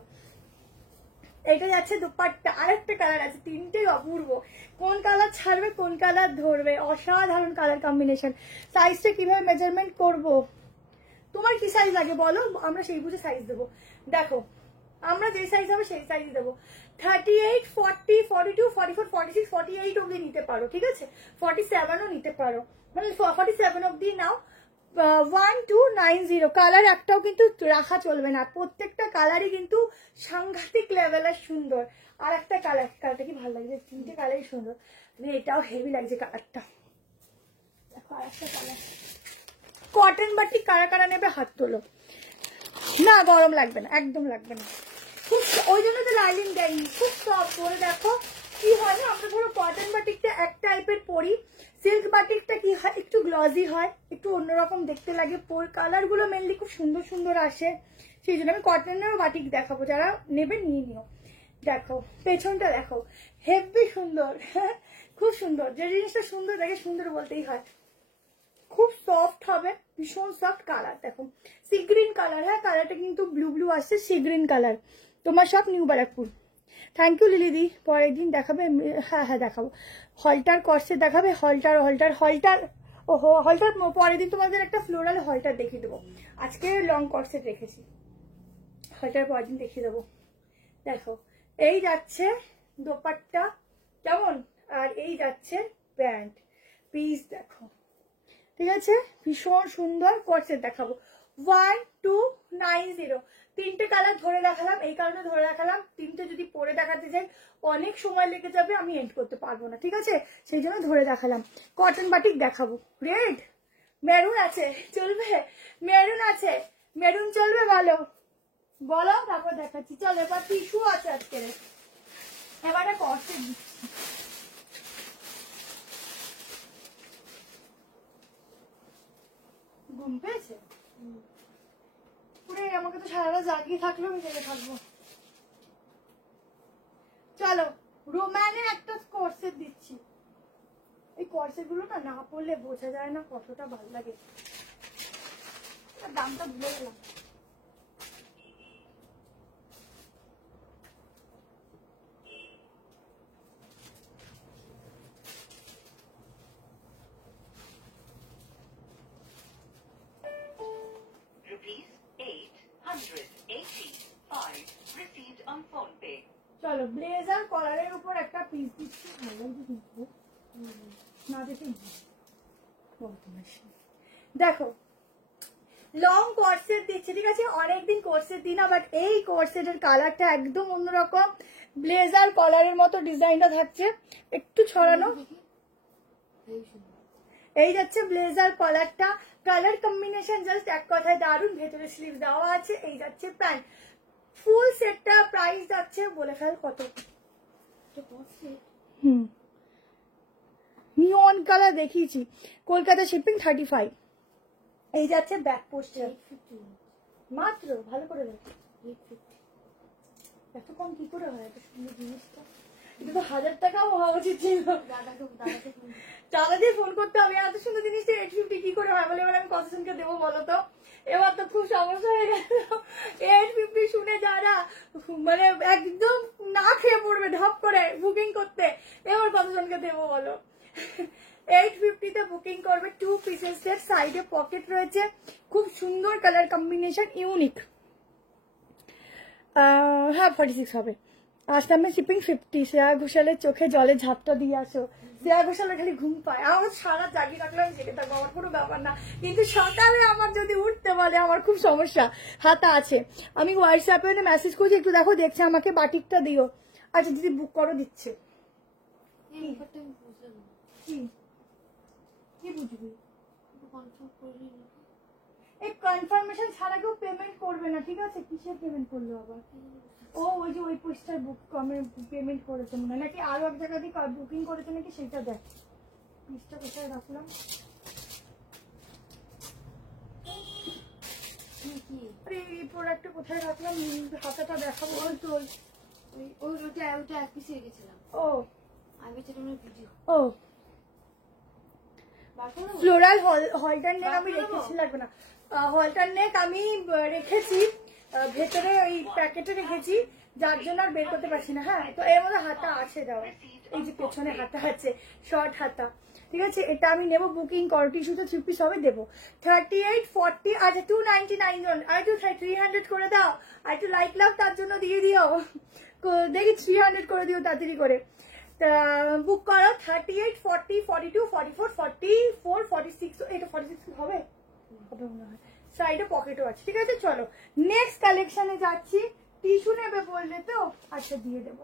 এটা যাচ্ছে দোপাট্টা, আরেকটা কালার আছে, তিনটেই অপূর্ব, কোন কালার ছাড়বে কোন কালার ধরবে, অসাধারণ কালার কম্বিনেশন। সাইজটা কিভাবে মেজারমেন্ট করব, তোমার কি সাইজ লাগে বলো, আমরা সেই বুঝে সাইজ দেবো। দেখো আমরা যে সাইজ হবে সেই সাইজই দেবো। 38, 40, 42, 44, 46, 48 অব্দি নিতে পারো, ঠিক আছে 47ও নিতে পারো, মানে 47 অব্দি নাও। 1290 কালার একটাও কিন্তু রাখা চলবে না, প্রত্যেকটা কালারই কিন্তু সাংঘাতিক লেভেলের সুন্দর। আর একটা কালারটা কি ভালো লাগছে, তিনটে কালারই সুন্দর, এটাও হেভি লাগছে কালারটা। দেখো আর একটা কালার, কটন বাটি কারা কারা নেবে হাত তোলো। না গরম লাগবে না, একদম লাগবে না, খুব ওই জন্য তো লাইলিং দেয়নি, খুব সফট। করে দেখো কি হয় না, আমরা ধরো কটন বাটিকটা এক টাইপের পরি, সিল্ক বাটিকটা কি হয় একটু গ্লজি হয়, একটু অন্যরকম দেখতে লাগে, কালার গুলো মেনলি খুব সুন্দর সুন্দর আসে, সেই জন্য আমি কটনেরও বাটিক দেখাবো, যারা নেবে নিয়ে নিও। দেখো পেছনটা দেখো হেভি সুন্দর, খুব সুন্দর, যে জিনিসটা সুন্দর দেখে সুন্দর বলতেই হয়। খুব সফট হবে, ভীষণ সফট। কালার দেখো সি গ্রিন কালার, হ্যাঁ কালারটা কিন্তু ব্লু ব্লু আসছে, সি গ্রিন কালার, তোমার সব নিউ ব্যারাকপুর। থ্যাংক ইউ লিলিদি, পরের দিন দেখাবে, হ্যাঁ হ্যাঁ দেখাবো, হলটার কর্সে দেখাবে, হলটার ওহো হলটার পরের দিন তোমাদের একটা ফ্লোরাল হলটার দেখিয়ে দেবো, আজকে লং কর্সেট রেখেছি, হলটার পরের দিন দেখিয়ে দেবো। দেখো এই যাচ্ছে দোপাট্টা কেমন, আর এই যাচ্ছে প্যান্ট পিস দেখো, ঠিক আছে ভীষণ সুন্দর কর্সেট দেখাবো। 1290, তিনটে কালার ধরে দেখালাম, এই কারণে ধরে দেখালাম, তিনটে যদি পরে দেখাতে যাই অনেক সময় লেগে যাবে, আমি এন্ড করতে পারবো না, ঠিক আছে সেই জন্য ধরে দেখালাম। কটন বাটিক দেখাবো, রেড মেরুন আছে চলবে, মেরুন আছে, মেরুন চলবে ভালো বলো, তারপর দেখাচ্ছি। চলো এবার টিস্যু আছে আজকে, এবার কর্সেট দিচ্ছি। ঘুম পেয়েছে পুরে, আমাকে তো সারা রাত জাগিয়ে থাকলেও আমি জেগে থাকবো। চলো রোম্যানের একটা কর্সেট দিচ্ছি, এই কর্সেট গুলো না না পড়লে বোঝা যায় না কতটা ভালো লাগে, দামটা ভুলে গেলাম। চলো ব্লেজার কলারের উপর একটা পিস দিচ্ছি, ভালো কিন্তু না দেখে দেখো লং কোর্সেট দিচ্ছে, ঠিক আছে অনেকদিন কোর্সেট দিই না, বাট এই কোর্সেটের কালারটা একদম অন্যরকম, ব্লেজার কলারের মতো ডিজাইনটা থাকছে, একটু ছড়ানো, এই যাচ্ছে ব্লেজার কলারটা, কালার কম্বিনেশন জাস্ট এক কথায় দারুণ, ভেতরে স্লিভ দেওয়া আছে, এই যাচ্ছে প্যান্ট। ফুল সেটটা প্রাইস যাচ্ছে বলে ফেল কত, নিয়ন কালার দেখিয়েছি, কলকাতা শিপিং 35, এই যাচ্ছে ব্যাক পোস্টার মাত্র, ভালো করে দেখো এত কম কি করে হয় এত সুন্দর জিনিসটা, এটা তো 1000 টাকাও হওয়া উচিত ছিল, দাদা দিয়ে ফোন করতে হবে, এত সুন্দর জিনিসটা 850 কি করে হয় বলে, এবার আমি কতজনকে দেবো বলো তো, এবার তো খুব সমস্যা হয়ে গেল, 850 শুনে যারা মানে একদম না খেয়ে পড়বে ঢপ করে বুকিং করতে, এবার কতজনকে দেবো বলো। 850 তে বুকিং করবে, 2 পিসেস সেট, সাইডে পকেট রয়েছে, খুব সুন্দর কালার কম্বিনেশন, ইউনিক। হ্যাঁ 46 হবে, আসামে শিপিং 50। শ্রেয়া ঘোষালের চোখে জলে ঝাপটা দিয়ে আসো, শ্রেয়া ঘোষালের খালি ঘুম পায়, আমার সারা জাগি রাখলে আমি জেগে থাকবো, আমার কোনো ব্যাপার না, কিন্তু সকালে আমার যদি উঠতে বলে আমার খুব সমস্যা। হাতা আছে, আমি হোয়াটসঅ্যাপে মেসেজ করছি, একটু দেখো দেখছে আমাকে, বাটিকটা দিও। আচ্ছা দিদি বুক করো, দিচ্ছে। কি বুঝবি, এই কনফার্মেশন ছাড়া কেউ পেমেন্ট করবে না, ঠিক আছে? কিসের পেমেন্ট করলো আবার? ও ওই যে ওই পোস্টার বুক পেমেন্ট করেছে মনে হয়, নাকি আরো এক জায়গা দিয়ে বুকিং করেছে নাকি, সেটা দেখ। পিসটা কোথায় রাখলাম? আরে এই প্রোডাক্টটা কোথায় রাখলাম? হাতাটা দেখাবো। ওই তো ওইটা এক পিস রেখেছিলাম। ও আমি চ্যানেলের ভিডিও। ও ফ্লোরাল হলটার নেক আমি রেখেছি, লাগবে না। হলটার নেক আমি রেখেছি ভেতরে, ওই প্যাকেটে রেখেছি, যার জন্য আর বের করতে পারছি না। হ্যাঁ, তো এর মধ্যে হাতা আছে, দেওয়া এই যে পেছনে হাতা আছে, শর্ট হাতা, ঠিক আছে? এটা আমি নেবো, বুকিং করো। টিস্যুতে 3 পিস হবে, দেবো 38, 40, আচ্ছা 299 জন। আর একটু 300 করে দাও, আর একটু লাইক লাভ তার জন্য দিয়ে দিও, দেখি 300 করে দিও তাড়াতাড়ি করে। বুক করো 38, 40, 42, 44, 44, 46, এটা 46 হবে মনে হয়। সাইডে পকেটও আছে, ঠিক আছে? চলো নেক্সট কালেকশনে যাচ্ছি। টিস্যু নেবে বললে তো, আচ্ছা দিয়ে দেবো,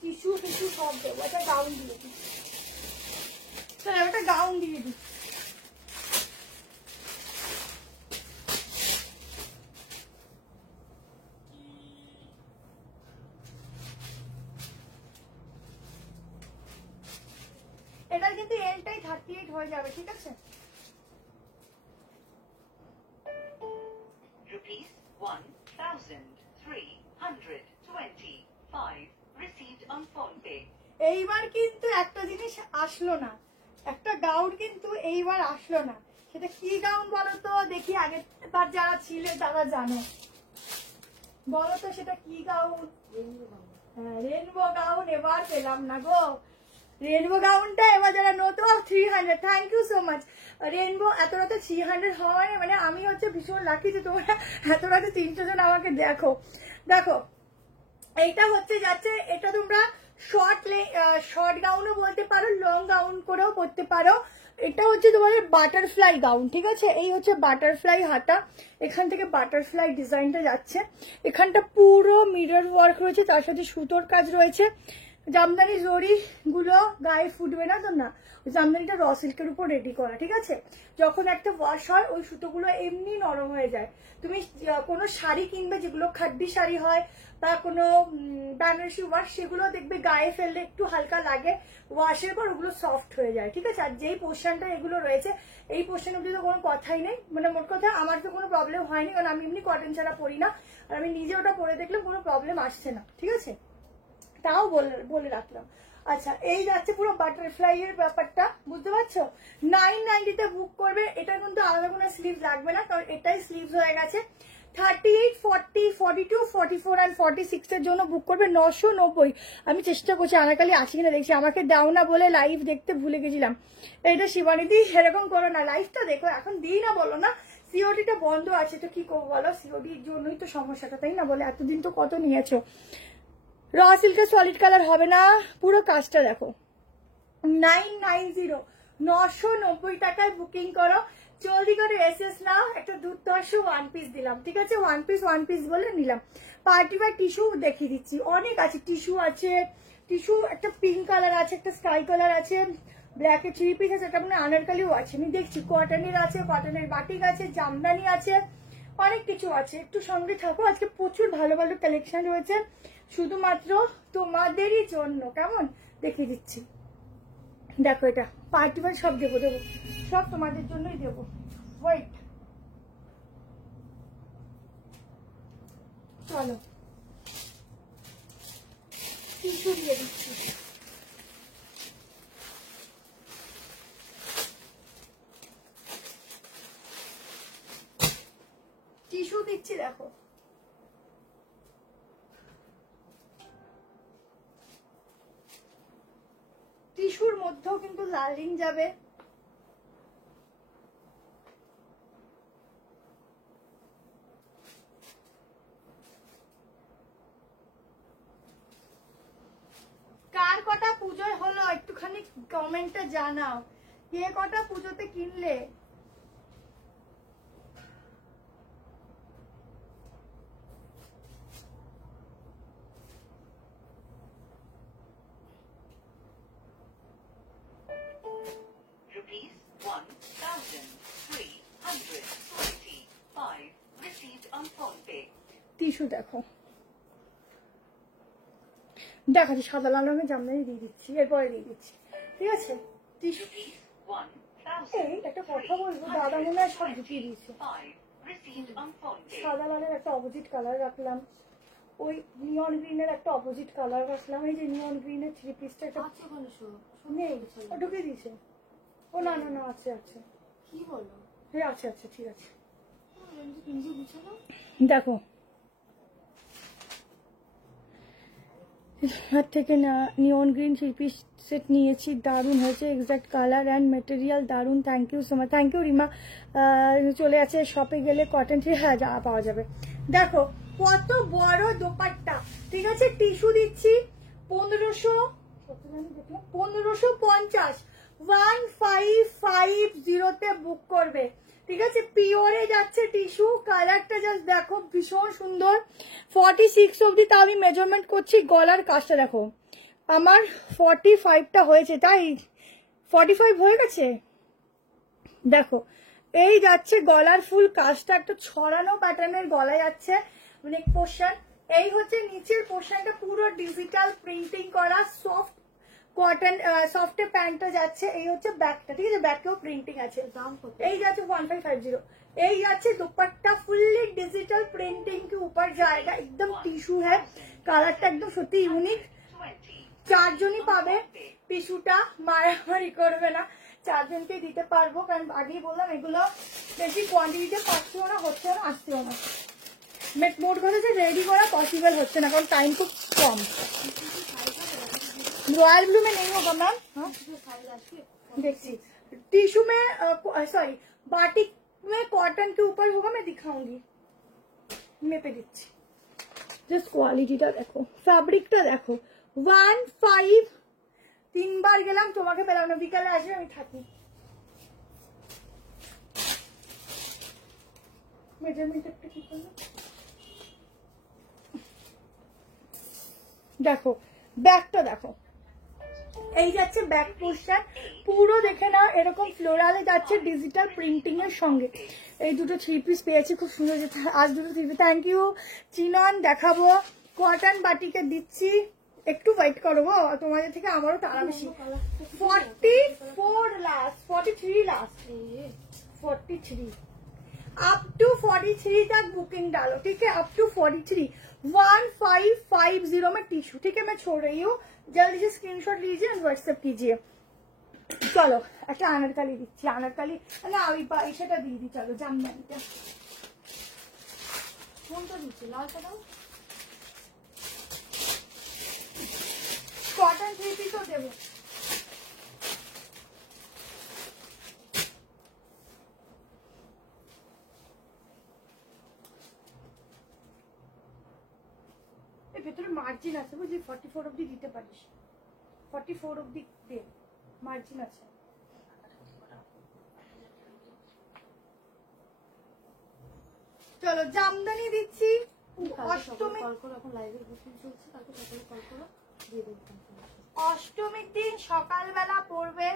টিস্যু সব দেবো। একটা গাউন দিয়ে দিই, চলো একটা গাউন দিয়ে দিই। এটা কিন্তু এলটাই 38 হয়ে যাবে, ঠিক আছে? এইবার কিন্তু একটা জিনিস আসলো না, একটা গাউন কিন্তু এইবার আসলো না। সেটা কি গাউন বলো তো দেখি, আগেরবার যারা ছিলেন তারা জানো, বলো তো সেটা কি গাউন? হ্যাঁ, রেনবো গাউন এবার পেলাম না গো। রেনবো গাউনটা এবার যারা নতুন 300, thank you so much. Rainbow এত রাতে 300 হয়, মানে আমি হচ্ছে ভীষণ লাকি যে তোমরা এত রাতে 300 জন আমাকে দেখো। দেখো এইটা হচ্ছে যাচ্ছে, এটা তোমরা শর্ট গাউনও বলতে পারো, লং গাউন করেও পরতে পারো। এটা হচ্ছে তোমাদের বাটারফ্লাই গাউন, ঠিক আছে? এই হচ্ছে বাটারফ্লাই হাতা, এখান থেকে বাটারফ্লাই ডিজাইনটা যাচ্ছে। এখানটা পুরো মিরর ওয়ার্ক রয়েছে, তার সাথে সুতোর কাজ রয়েছে। জামদানি জরি গুলো গায়ে ফুটবে না তো, না, ওই জামদানিটা র সিল্কের উপর রেডি করা, ঠিক আছে? যখন একটা ওয়াশ হয় ওই সুতোগুলো এমনি নরম হয়ে যায়। তুমি কোনো শাড়ি কিনবে যেগুলো খাড্ডি শাড়ি হয় বা কোনো বেনারসি ওয়াশ, সেগুলো দেখবে গায়ে ফেললে একটু হালকা লাগে, ওয়াশের পর ওগুলো সফট হয়ে যায়, ঠিক আছে? আর যেই পোর্শনটা এগুলো রয়েছে, এই পোর্শন অব্দি তো কোনো কথাই নেই, মানে মোট কথা আমার তো কোনো প্রবলেম হয়নি, কারণ আমি এমনি কটন ছাড়া পরি না, আর আমি নিজে ওটা পরে দেখলাম কোনো প্রবলেম আসছে না, ঠিক আছে? তাও বলে রাখলাম। আচ্ছা, এই যাচ্ছে পুরো বাটারফ্লাই এর ব্যাপারটা, বুঝতে পারছো? 990 তে বুক করবে। এটা কিন্তু আলাদা কোনো স্লিভ লাগবে না, কারণ এটাই স্লিভস হয়ে গেছে। 38, 40, 42, 44 আর 46 এর জন্য বুক করবে 990। আমি চেষ্টা করছি আনাকালি আছে কিনা দেখছি, আমাকে দাও না বলে লাইভ দেখতে ভুলে গেছিলাম। এটা শিবানীদি এরকম করো না, লাইভটা দেখো, এখন দিই না বলো না, সিওডিটা বন্ধ আছে, তো কি করবো বলো? সিওডির জন্যই তো সমস্যাটা, তাই না? বলে এতদিন তো কত নিয়েছো। র সিল্কের সলিড কালার হবে না, পুরো কাজটা দেখো। 990, 990 টাকায় বুকিং করো, জলদি করে এসএস নাও। একটা দুর্ধর্ষ ওয়ান পিস দিলাম, ঠিক আছে? ওয়ান পিস বলে নিলাম। পার্টি ওয়্যার টিস্যু দেখিয়ে দিচ্ছি, অনেক আছে। টিস্যু আছে, টিস্যু একটা পিঙ্ক কালার আছে, একটা স্কাই কালার আছে, ব্ল্যাকের 3 পিস আছে, একটা মানে আনারকালিও আছে, আমি দেখছি। কটনের আছে, কটনের বাটিক আছে, জামদানি আছে, অনেক কিছু আছে। একটু সঙ্গে থাকো, আজকে প্রচুর ভালো ভালো কালেকশন রয়েছে শুধুমাত্র তোমাদেরই জন্য। কেমন দেখিয়ে দিচ্ছি, দেখো এটা পার্টি ওয়্যার, সব দেবো সব তোমাদের জন্যই দেবো। ওয়েট, চলো টিস্যু দিয়ে দিচ্ছি। টিস্যু দিচ্ছি, দেখো। টিস্যুর মধ্যেও কিন্তু লাইনিং যাবে। কার কটা পুজোয় হলো একটুখানি কমেন্টে জানাও, কে কটা পুজোতে কিনলে। Rupees 1,320. টিস্যু দেখো, দেখাচ্ছি সাদা লাল রঙের জামদানি দিয়ে দিচ্ছি, এরপরে দিয়ে দিচ্ছি, ঠিক আছে। টিস্যু এই একটা কথা বলবো, দাদা মনে হয় সব ঢুকিয়ে দিয়েছে। সাদা লালের একটা অপোজিট কালার রাখলাম, ওই নিয়ন গ্রিনের একটা অপোজিট কালার রাখলাম, এই যে নিয়ন গ্রিনের 3 পিসটা একটা নেই, ও ঢুকিয়ে দিয়েছে। ও না না না আছে আছে, কি বলো? হ্যাঁ আছে আছে, ঠিক আছে। নিজে গুছানো দেখো হাত থেকে না নিয়ন গ্রিন 3 পিস সেট নিয়েছি, দারুণ হয়েছে, এক্সাক্ট কালার অ্যান্ড মেটেরিয়াল দারুণ, thank you so much, thank you Rima. চলে আছে শপে গেলে কটন থ্রি, হ্যাঁ যা পাওয়া যাবে। দেখো কত বড় দোপাট্টা, ঠিক আছে। টিস্যু দিচ্ছি 1550, 1550-তে বুক করবে, ঠিক আছে। পিওরে যাচ্ছে টিস্যু, কালারটা জাস্ট দেখো ভীষণ সুন্দর। 46 অবধি, তা আমি মেজারমেন্ট করছি, গলার কাজটা দেখো আমার 45টা হয়েছে, তাই 45 হয়ে গেছে। দেখো এই যাচ্ছে গলার ফুল কাজটা, একটা ছড়ানো প্যাটার্নের গলা যাচ্ছে নেক পোর্শন। এই হচ্ছে নিচের পোর্শনটা পুরো ডিজিটাল প্রিন্টিং করা সফট কটন, সফটে প্যান্টটা যাচ্ছে। এই হচ্ছে ব্যাকটা, ঠিক আছে, ব্যাকেও প্রিন্টিং আছে। দাম কত? এই যাচ্ছে 1550। এই যাচ্ছে दुपट्टा फुल्ली डिजिटल प्रिंटिंग के ऊपर जाएगा, एकदम टिश्यू है, কালারটা একদম সত্যি ইউনিক। 4 জনই পাবে, টিস্যুটা মারামারি করবে না, 4 জনকে দিতে পারবো, কারণ আগেই বললাম এগুলো বেশি কোয়ান্টিটিতে পাচ্ছেও না, হচ্ছেও না, আসছেও না। মোট কথা যে রেডি করা পসিবল হচ্ছে না, কারণ টাইম খুব কম। रॉयल ब्लू में नहीं होगा मैम, हाँ देखिए टिश्यू में सॉरी बाटिक में कॉटन के ऊपर होगा, मैं दिखाऊंगी, মেপে দিচ্ছি। জাস্ট কোয়ালিটিটা দেখো, ফ্যাব্রিকটা দেখো, 15 3বার গেলাম, তোমাকে পেলাম না, বিকালে আসবে আমি থাকি। মেজারমেন্ট একটা কি করলো দেখো, ব্যাকটা দেখো, এই যাচ্ছে ব্যাক পোর্শন পুরো দেখে না, এরকম ফ্লোরালে যাচ্ছে ডিজিটাল প্রিন্টিং এর সঙ্গে। এই দুটো 3 পিস পেয়েছি, খুব সুন্দর, আজ দুটো 3 পিস, থ্যাংক ইউ চিনন। দেখাবো কটন বাটিকে দিচ্ছি, একটু ওয়েট করো গো, তোমাদের থেকে আমারও তারা বেশি। 44 লাস্ট, 43 लास्ट, 43 अप टू 43 तक बुकिंग डालो, ठीक है, अप टू 43। 1550 में टिश्यू, ठीक है। मैं छोड़ रही हूँ, जल्दी से स्क्रीनशॉट लीजिए और व्हाट्सएप कीजिए। चलो একটা আনারকালি দিচ্ছি, আনারকালি না ওই সেটা দিয়ে দিই, চলো জামদানিটা। কোনটা দিচ্ছি? লালটা দাও। কটন 3 পিসও দেবো। এর ভেতরে মার্জিন আছে বুঝলি, 44 অবধি দিতে পারিস, 44 অবধি দে, মার্জিন আছে। চলো জামদানি দিচ্ছি, অষ্টমী, এখন লাইভের বুকিং চলছে, কালকে সকালে কল করো, দিয়ে দেবো। অষ্টমীর দিন সকালবেলা পড়বে।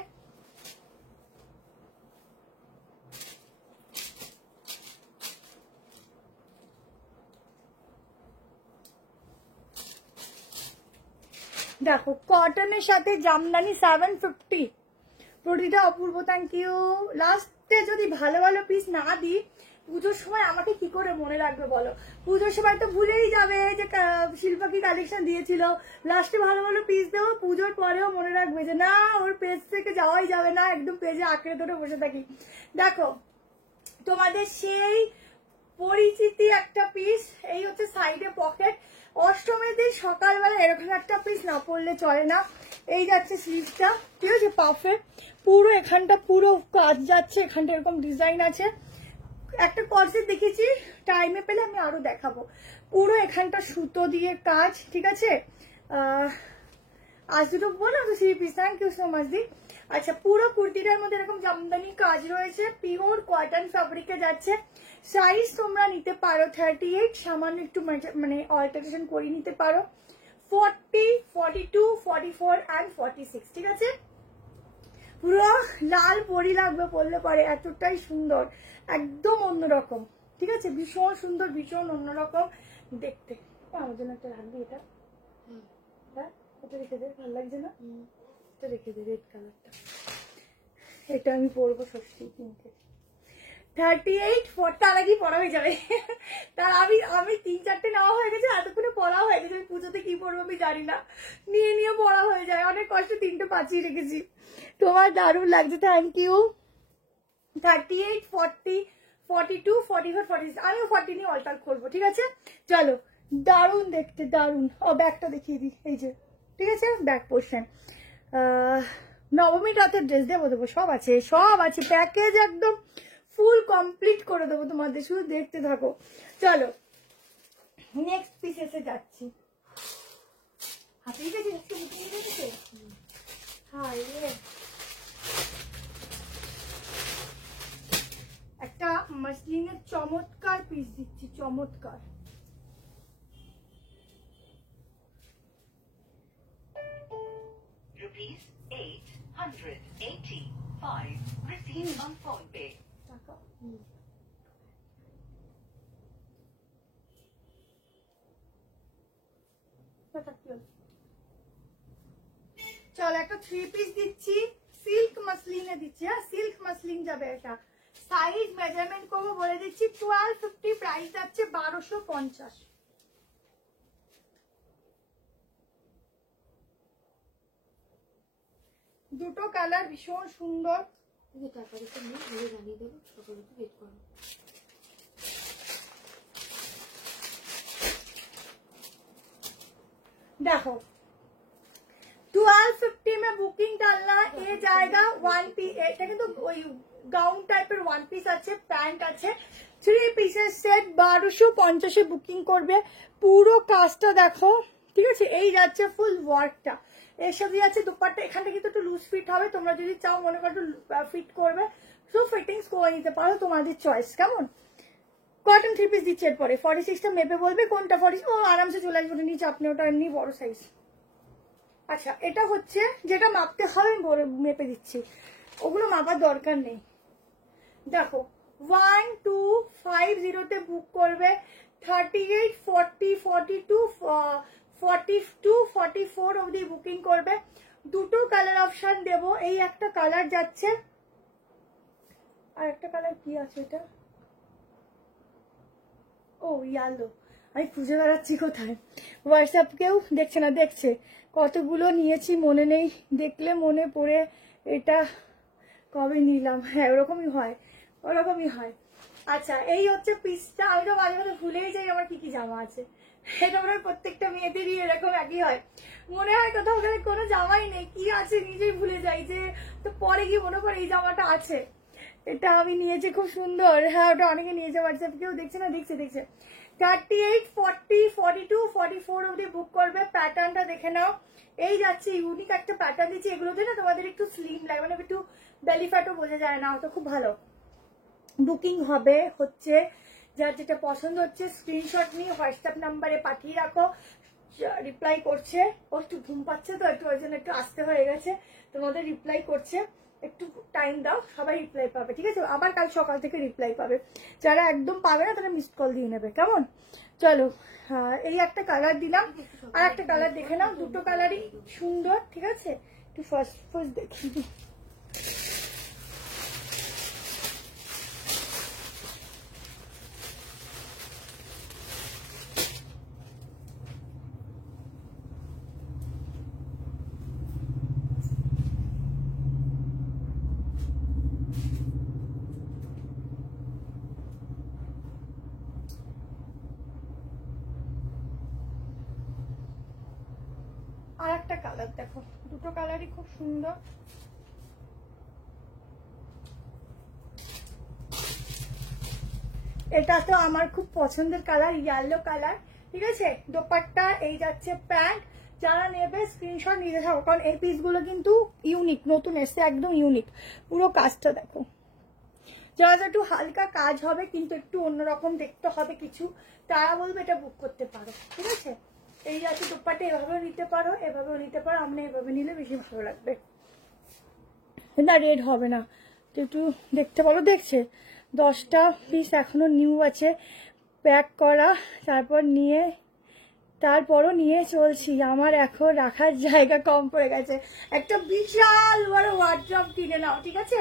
দেখো কটনের সাথে জামদানি 750, প্রতিটা অপূর্ব, থ্যাংক ইউ। লাস্টে যদি ভালো ভালো পিস না দিই, পুজোর সময় আমাকে কি করে মনে রাখবে বলো? পুজোর সময় তো ভুলেই যাবে যে শিল্পা কি কালেকশন দিয়েছিল। লাস্টে ভালো ভালো পিস দেবো, পুজোর পরেও মনে রাখবে যে না ওর পেজ থেকে যাওয়াই যাবে না, একদম পেজে আঁকড়ে ধরে বসে থাকি। দেখো তোমাদের সেই পরিচিতি একটা পিস, এই হচ্ছে সাইডে পকেট। অষ্টমীর দিন সকালবেলা এরকম একটা পিস না পরলে চলে না। এই যাচ্ছে স্লিভসটা, ঠিক আছে, পাফে পুরো এখানটা পুরো কাজ যাচ্ছে, এখানটা এরকম ডিজাইন আছে। একটা কর্সেট দেখেছি, টাইমে পেলে আমি আরো দেখাবো। পুরো এখানটা সুতো দিয়ে কাজ, ঠিক আছে। আজ দুটো বললাম তো 3 piece, thank you so much দি। আচ্ছা পুরো কুর্তিটার মধ্যে এরকম জামদানি কাজ রয়েছে, পিওর কটন ফ্যাব্রিকে যাচ্ছে। সাইজ তোমরা নিতে পারো 38, সামান্য একটু মানে অল্টারেশন করে নিতে পারো 40, 42, 44 and 46, ঠিক আছে। পুরো লাল পরি লাগবে পরলে পরে, এতটাই সুন্দর, একদম অন্যরকম, ঠিক আছে, ভীষণ সুন্দর, ভীষণ অন্যরকম। দেখতে। আমার জন্য একটা রাখবি এটা? হ্যাঁ, এটা রেখে দে, ভালো লাগছে না? এটা রেখে দে, রেড কালারটা। এটা আমি পরবো ষষ্ঠীর দিনকে। 38 তার আগেই পড়া হয়ে যাবে। তার আমি 3-4টে নেওয়া হয়ে গেছে, এতক্ষণে পড়া হয়ে গেছে। আমি পুজোতে কি পড়বো আমি জানি না, নিয়ে পড়া হয়ে যায়। অনেক কষ্ট 3টে বাঁচিয়ে রেখেছি। তোমার দারুণ লাগছে, থ্যাংক ইউ। 38, 40, 42, 44, 46। আমিও 40 নিয়ে অল্টার করবো, ঠিক আছে? চলো, দারুণ দেখতে, দারুণ। ও ব্যাগটা দেখিয়ে দিই, এই যে, ঠিক আছে, ব্যাক পোর্শন। নবমী রাতের ড্রেস দেবো, সব আছে, সব আছে, প্যাকেজ একদম ফুল কমপ্লিট করে দেবো তোমাদের, শুধু দেখতে থাকো। চলো নেক্সট পিসেসে যাচ্ছি। হাতেই গেছে, হাই রে, একটা মাসলিনের চমৎকার পিস দিচ্ছি, চমৎকার। ₹885 received on PhonePe. চল একটা 3 পিস দিচ্ছি, সিল্ক মাসলিনে দিচ্ছি। হ্যাঁ, সিল্ক মাসলিন যাবে এটা। সাইজ মেজারমেন্ট করবো বলে দিচ্ছি, 1250, প্রাইস যাচ্ছে 1250। দুটো কালার ভীষণ সুন্দর। টাকা দিতে নেই, ঘুরে জানিয়ে দেবো, সকালে ওয়েট করো। देखो 1250 में बुकिंग डालना, ये जाएगा 1 पीस। এটা কিন্তু ওই গাউন টাইপের 1 পিস আছে, প্যান্ট আছে, 3 পিসের সেট 1250 এ বুকিং করবে। পুরো কাজটা দেখো, ঠিক আছে? এই যাচ্ছে ফুল ওয়ার্কটা, এর সাথে যাচ্ছে দুপাট্টা। এখানটা কিন্তু একটু লুজ ফিট হবে, তোমরা যদি চাও মনে করো ফিট করবে, সো ফিটিংস করে নিতে পারো, তোমাদের চয়েস। কেমন কটন 3 পিস দিচ্ছে। এরপরে 46টা মেপে বলবে কোনটা 40। ও আরামসে চলে আসবে, নিচে আপনি ওটা এমনি বড় সাইজ। আচ্ছা, এটা হচ্ছে যেটা মাপতে হবে, মেপে দিচ্ছি, ওগুলো মাপার দরকার নেই। দেখো 1250 বুক করবে, 38, 40, 42, 42, 44 অবধি বুকিং করবে। দুটো কালার অপশন দেবো, এই একটা কালার যাচ্ছে, আর একটা কালার কি আছে এটা, ও ইয়ালো। আমি খুঁজে বেড়াচ্ছি কোথায়, হোয়াটসঅ্যাপ কেউ দেখছে না, দেখছে কতগুলো নিয়েছি মনে নেই, দেখলে মনে পড়ে এটা কবে নিলাম। হ্যাঁ, ওরকমই হয়, ওরকমই হয়। আচ্ছা, এই হচ্ছে পিসটা। আমি তো মাঝে মাঝে ভুলেই যাই আমার কি কি জামা আছে। এটা মনে হয় প্রত্যেকটা মেয়েদেরই এরকম একই হয়, মনে হয় কোথাও গেলে কোনো জামাই নেই, কি আছে নিজেই ভুলে যাই, যে তো পরে গিয়ে মনে করে এই জামাটা আছে। এটা আমি নিয়েছি, খুব সুন্দর। হ্যাঁ, ওটা অনেকে নিয়েছে, হোয়াটসঅ্যাপ কেউ দেখছে না, দেখছে। 38, 40, 42, 44 অবধি বুক করবে। প্যাটার্নটা দেখে নাও, এই যাচ্ছে, ইউনিক একটা প্যাটার্ন দিচ্ছি। এগুলোতে না তোমাদের একটু স্লিম লাগে, মানে একটু বেলি ফ্যাটও বোঝা যায় না, তো খুব ভালো বুকিং হবে। হচ্ছে যার যেটা পছন্দ হচ্ছে স্ক্রিনশট নিয়ে হোয়াটসঅ্যাপ নাম্বারে পাঠিয়ে রাখো। রিপ্লাই করছে, ও একটু ঘুম পাচ্ছে তো, একটু ওই জন্য একটু আসতে হয়ে গেছে, তোমাদের রিপ্লাই করছে, একটু টাইম দাও, সবাই রিপ্লাই পাবে, ঠিক আছে? আবার কাল সকাল থেকে রিপ্লাই পাবে। যারা একদম পাবে না তারা মিসড কল দিয়ে নেবে, কেমন? চলো, এই একটা কালার দিলাম, আর একটা কালার দেখে নাও, দুটো কালারই সুন্দর, ঠিক আছে? একটু ফার্স্ট দেখিয়ে দিই। আর একটা কালার দেখো, দুটো কালারই খুব সুন্দর। এটা তো আমার খুব পছন্দের কালার, ইয়েলো কালার, ঠিক আছে? দোপাট্টা, এই যাচ্ছে প্যান্ট। যারা নেবে স্ক্রিনশট নিতে থাকো, কারণ এই পিসগুলো কিন্তু ইউনিক, নতুন এসছে, একদম ইউনিক। পুরো কাজটা দেখো, যারা একটু হালকা কাজ হবে কিন্তু একটু অন্যরকম দেখতে হবে কিছু, তারা বলবে এটা বুক করতে পারো, ঠিক আছে? এই আছে দোপাট্টা, এভাবেও নিতে পারো, এভাবেও নিতে পারো। আমরা এভাবে নিলে বেশি ভালো লাগবে না, রেড হবে না, তো একটু দেখতে পারো। দেখছে 10টা পিস এখনো নিউ আছে, প্যাক করা, তারপরও নিয়ে চলছি। আমার এখন রাখার জায়গা কম পড়ে গেছে। একটা বিশাল বড় ওয়ার্ড্রপ কিনে নাও, ঠিক আছে?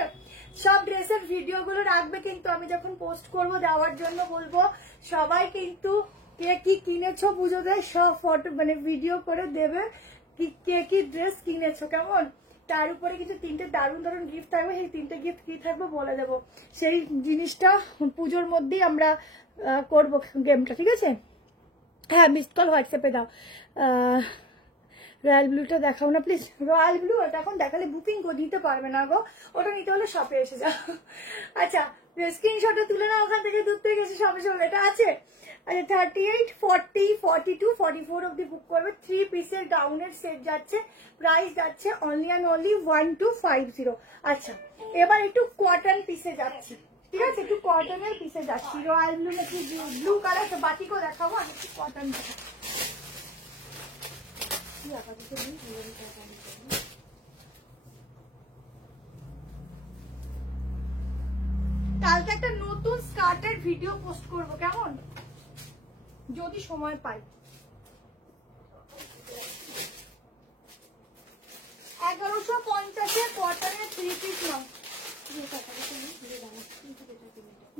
সব ড্রেসের ভিডিওগুলো রাখবে, কিন্তু আমি যখন পোস্ট করব দেওয়ার জন্য বলবো সবাই কিন্তু কে কি কিনেছো পুজোতে সব ফটো মানে ভিডিও করে দেবে, কে কি ড্রেস কিনেছো, কেমন? তার উপরে কিছু 3টে দারুণ দারুণ গিফট থাকবে, সেই 3টে গিফট কি থাকবে বলে দেবো। সেই জিনিসটা পুজোর মধ্যেই আমরা করবো গেমটা, ঠিক আছে? হ্যাঁ, মিসড কল হোয়াটসঅ্যাপে দাও। রয়্যাল ব্লুটা দেখাও না প্লিজ। রয়্যাল ব্লু ওটা এখন দেখালে বুকিং নিতে পারবে না গো, ওটা নিতে হলে শপে এসে যাও। আচ্ছা, স্ক্রিনশটটা তুলে নাও ওখান থেকে, দূর থেকে এসে শপে শপে। এটা আছে। আচ্ছা, 38, 40, 42, 44 অব্দি বুক করবে। 3 পিসের গাউনের সেট যাচ্ছে, প্রাইস যাচ্ছে অনলি অ্যান্ড অনলি 1250। আচ্ছা, এবার একটু কটন পিসে যাচ্ছি, ঠিক আছে? একটু কটনের পিসে যাচ্ছি। রয়্যাল ব্লু নাকি ব্লু কালার, তো বাটিকেও দেখাবো, আর একটু কটন দেখাবো। কালকে একটা নতুন স্কার্টের ভিডিও পোস্ট করব, কেমন? যদি সময় পাই। 1150 কটনের 3 পিস নাও।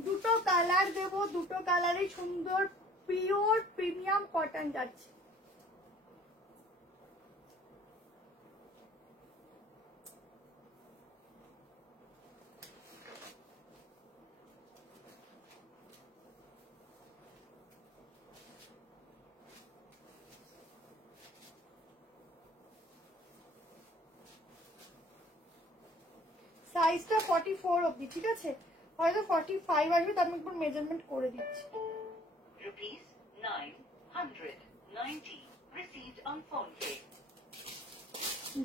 দুটো কালার দেবো, দুটো কালারই সুন্দর পিওর প্রিমিয়াম কটন যাচ্ছে। সাইজটা 44 অবধি, ঠিক আছে? হয়তো 45 আসবে, তার আমি একবার মেজারমেন্ট করে দিচ্ছি। Rupees 990 received on phone pay.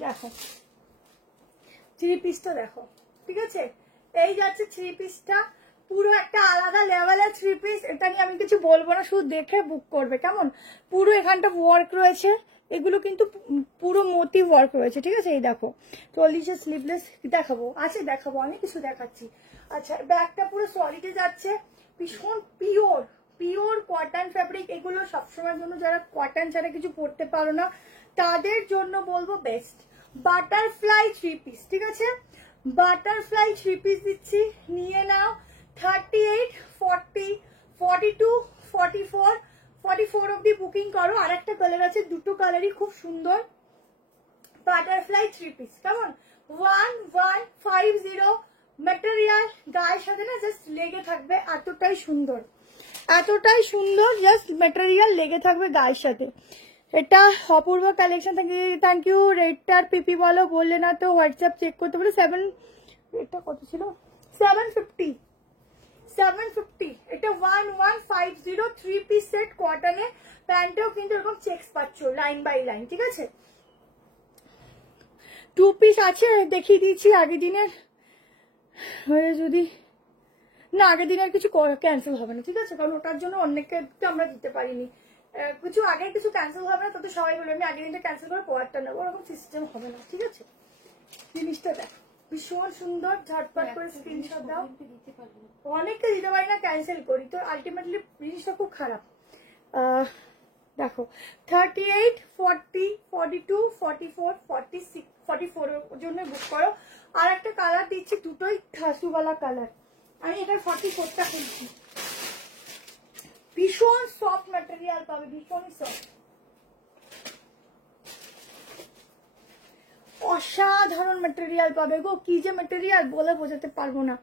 দেখো 3 পিসটা দেখো, ঠিক আছে? এই যাচ্ছে 3 পিসটা, পুরো একটা আলাদা লেভেলের 3 পিস। এটা নিয়ে আমি কিছু বলবো না, শুধু দেখে বুক করবে, কেমন? পুরো এখানটা ওয়ার্ক রয়েছে, এগুলো কিন্তু পুরো মোটিভ ওয়ার্ক রয়েছে, ঠিক আছে? এই দেখো 40 স্লিভলেস দেখাবো, আছে দেখাবো, অনেক কিছু দেখাচ্ছি। আচ্ছা, ব্যাগটা পুরো সলিডে যাচ্ছে, ভীষণ পিওর পিওর কটন ফ্যাব্রিক। এগুলো সবসময়ের জন্য যারা কটন ছাড়া কিছু পরতে পারো না তাদের জন্য বলবো বেস্ট। বাটারফ্লাই 3 পিস, ঠিক আছে? বাটারফ্লাই 3 পিস দিচ্ছি, নিয়ে নাও। 38, 40, 42, 44, 44 অব্দি বুকিং করো। আর একটা কালার আছে, দুটো কালারই খুব সুন্দর। বাটারফ্লাই 3 পিস, কেমন? 1150 ম্যাটেরিয়াল, গায়ের সাথে না জাস্ট লেগে থাকবে, এতটাই সুন্দর, এতটাই সুন্দর, জাস্ট ম্যাটেরিয়াল লেগে থাকবে গায়ের সাথে। এটা অপূর্ব কালেকশন। Thank you. রেটটার পিপি বলো, বললে না তো হোয়াটসঅ্যাপ চেক করতে বলো। 7, রেটটা কত ছিল? 750, 750। এটা 1150 3 পিস সেট কটনে। প্যান্টেও কিন্তু এরকম চেকস পাচ্ছ লাইন বাই লাইন, ঠিক আছে? 2 পিস আছে, দেখিয়ে দিচ্ছি। আগের দিনের যদি না, আগের দিনের কিছু ক্যান্সেল হবে না, ঠিক আছে? কারণ ওটার জন্য অনেককে আমরা দিতে পারিনি। কিছু আগে কিছু ক্যান্সেল হবে না, তাতে সবাই বলে আমি আগের দিনটা ক্যান্সেল করে পরেরটা নেবো, ওরকম সিস্টেম হবে না, ঠিক আছে? জিনিসটা দেখ ভীষণ সুন্দর, ঝটপট করে স্ক্রিনশট দাও। অনেককে দিতে পারি না, ক্যান্সেল করি, তো আলটিমেটলি জিনিসটা খুব খারাপ। দেখো 38, 40, 42, 44, 46, 44 এর জন্য বুক করো। আর একটা কালার দিচ্ছি, দুটোই খাসুওয়ালা কালার। আমি এটা 44টা খুলছি। ভীষণ সফট ম্যাটেরিয়াল পাবে, ভীষণই সফট, অসাধারণ ম্যাটেরিয়াল পাবে গো। কি যে ম্যাটেরিয়াল বলে বোঝাতে পারবো না।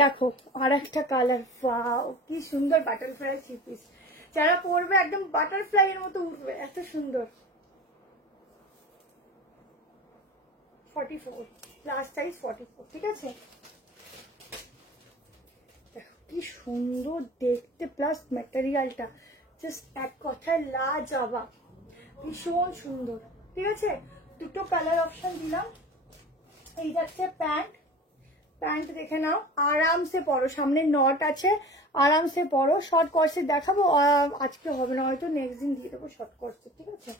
দেখো আর একটা কালার, ওয়াও কি সুন্দর বাটারফ্লাই 3 পিস। যারা পরবে একদম বাটারফ্লাই এর মতো উঠবে, এত সুন্দর। 44, লাস্ট সাইজ 44, ঠিক আছে? দেখো কি সুন্দর দেখতে, প্লাস ম্যাটেরিয়ালটা জাস্ট এক কথায় লাজবাব, ভীষণ সুন্দর, ঠিক আছে? দুটো কালার অপশন দিলাম। এই যাচ্ছে প্যান্ট, প্যান্ট দেখে নাও, আরামসে পরো, সামনে নট আছে, আরামসে পরো। শর্ট কোর্সে দেখাবো, আজকে হবে না, হয়তো নেক্সট দিন দিয়ে দেবো শর্ট কোর্সে, ঠিক আছে?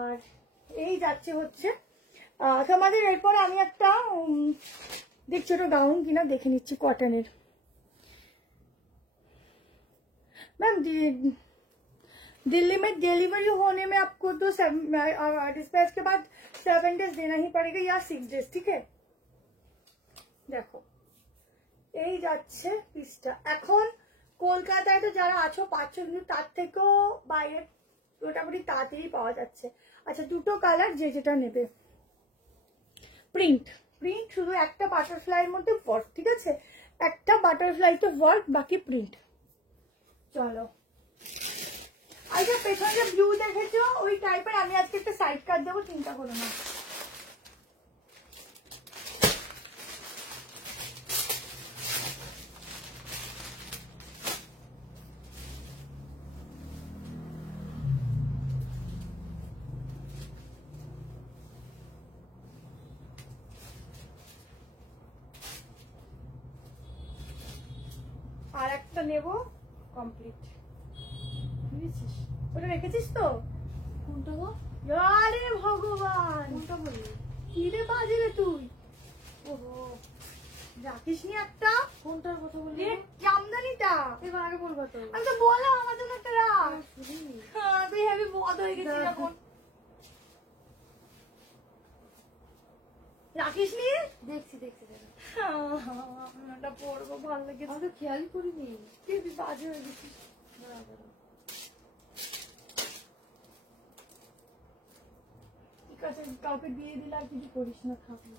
আর এই যাচ্ছে হচ্ছে তোমাদের। এরপরে আমি একটা দেখছি ওটা গাউন কিনা দেখে নিচ্ছি কটনের। मैम दिल्ली में डिलीवरी होने में आपको तो डिस्पैच के बाद 7 डेज देना ही पड़ेगा या 6 डेज, ठीक है। দেখো এই যাচ্ছে পিসটা। এখন কলকাতায় তো যারা আছো পাচ্ছ, কিন্তু তার থেকেও বাইরে মোটামুটি তাড়াতাড়ি পাওয়া যাচ্ছে। আচ্ছা, দুটো কালার যে যেটা নেবে। প্রিন্ট শুধু একটা বাটারফ্লাইয়ের মধ্যে ওয়ার্ক, ঠিক আছে, একটা বাটারফ্লাইতে ওয়ার্ক, বাকি প্রিন্ট। চলো, আচ্ছা পেছনে যে ব্লু দেখেছো ওই টাইপের আমি আজকে একটা সাইড কাট দেবো, চিন্তা করো না। আর একটা নেব কমপ্লিট, বুঝেছিস? ওটা রেখেছিস তো? কোনটা গো? আরে ভগবান, কোনটা বললি? কি রে বাজে রে তুই? ওহো, রাখিস নি একটা? কোনটার কথা বললি? রে জামদানিটা। এবার আগে বলবা তো। আমি তো বললাম আমার জন্য একটা রাখ। শুনিনি। হ্যাঁ, তুই হেভি বদ হয়ে গেছিস এখন। রাখিস নি? দেখছি দেখো। ওটা পরবো, ভালো লেগেছে। আমি তো খেয়ালই করিনি। কি বাজে হয়ে গেছিস। ঠিক আছে, কাউকে দিয়ে দিলে আর কিছু করিস না, খাব না।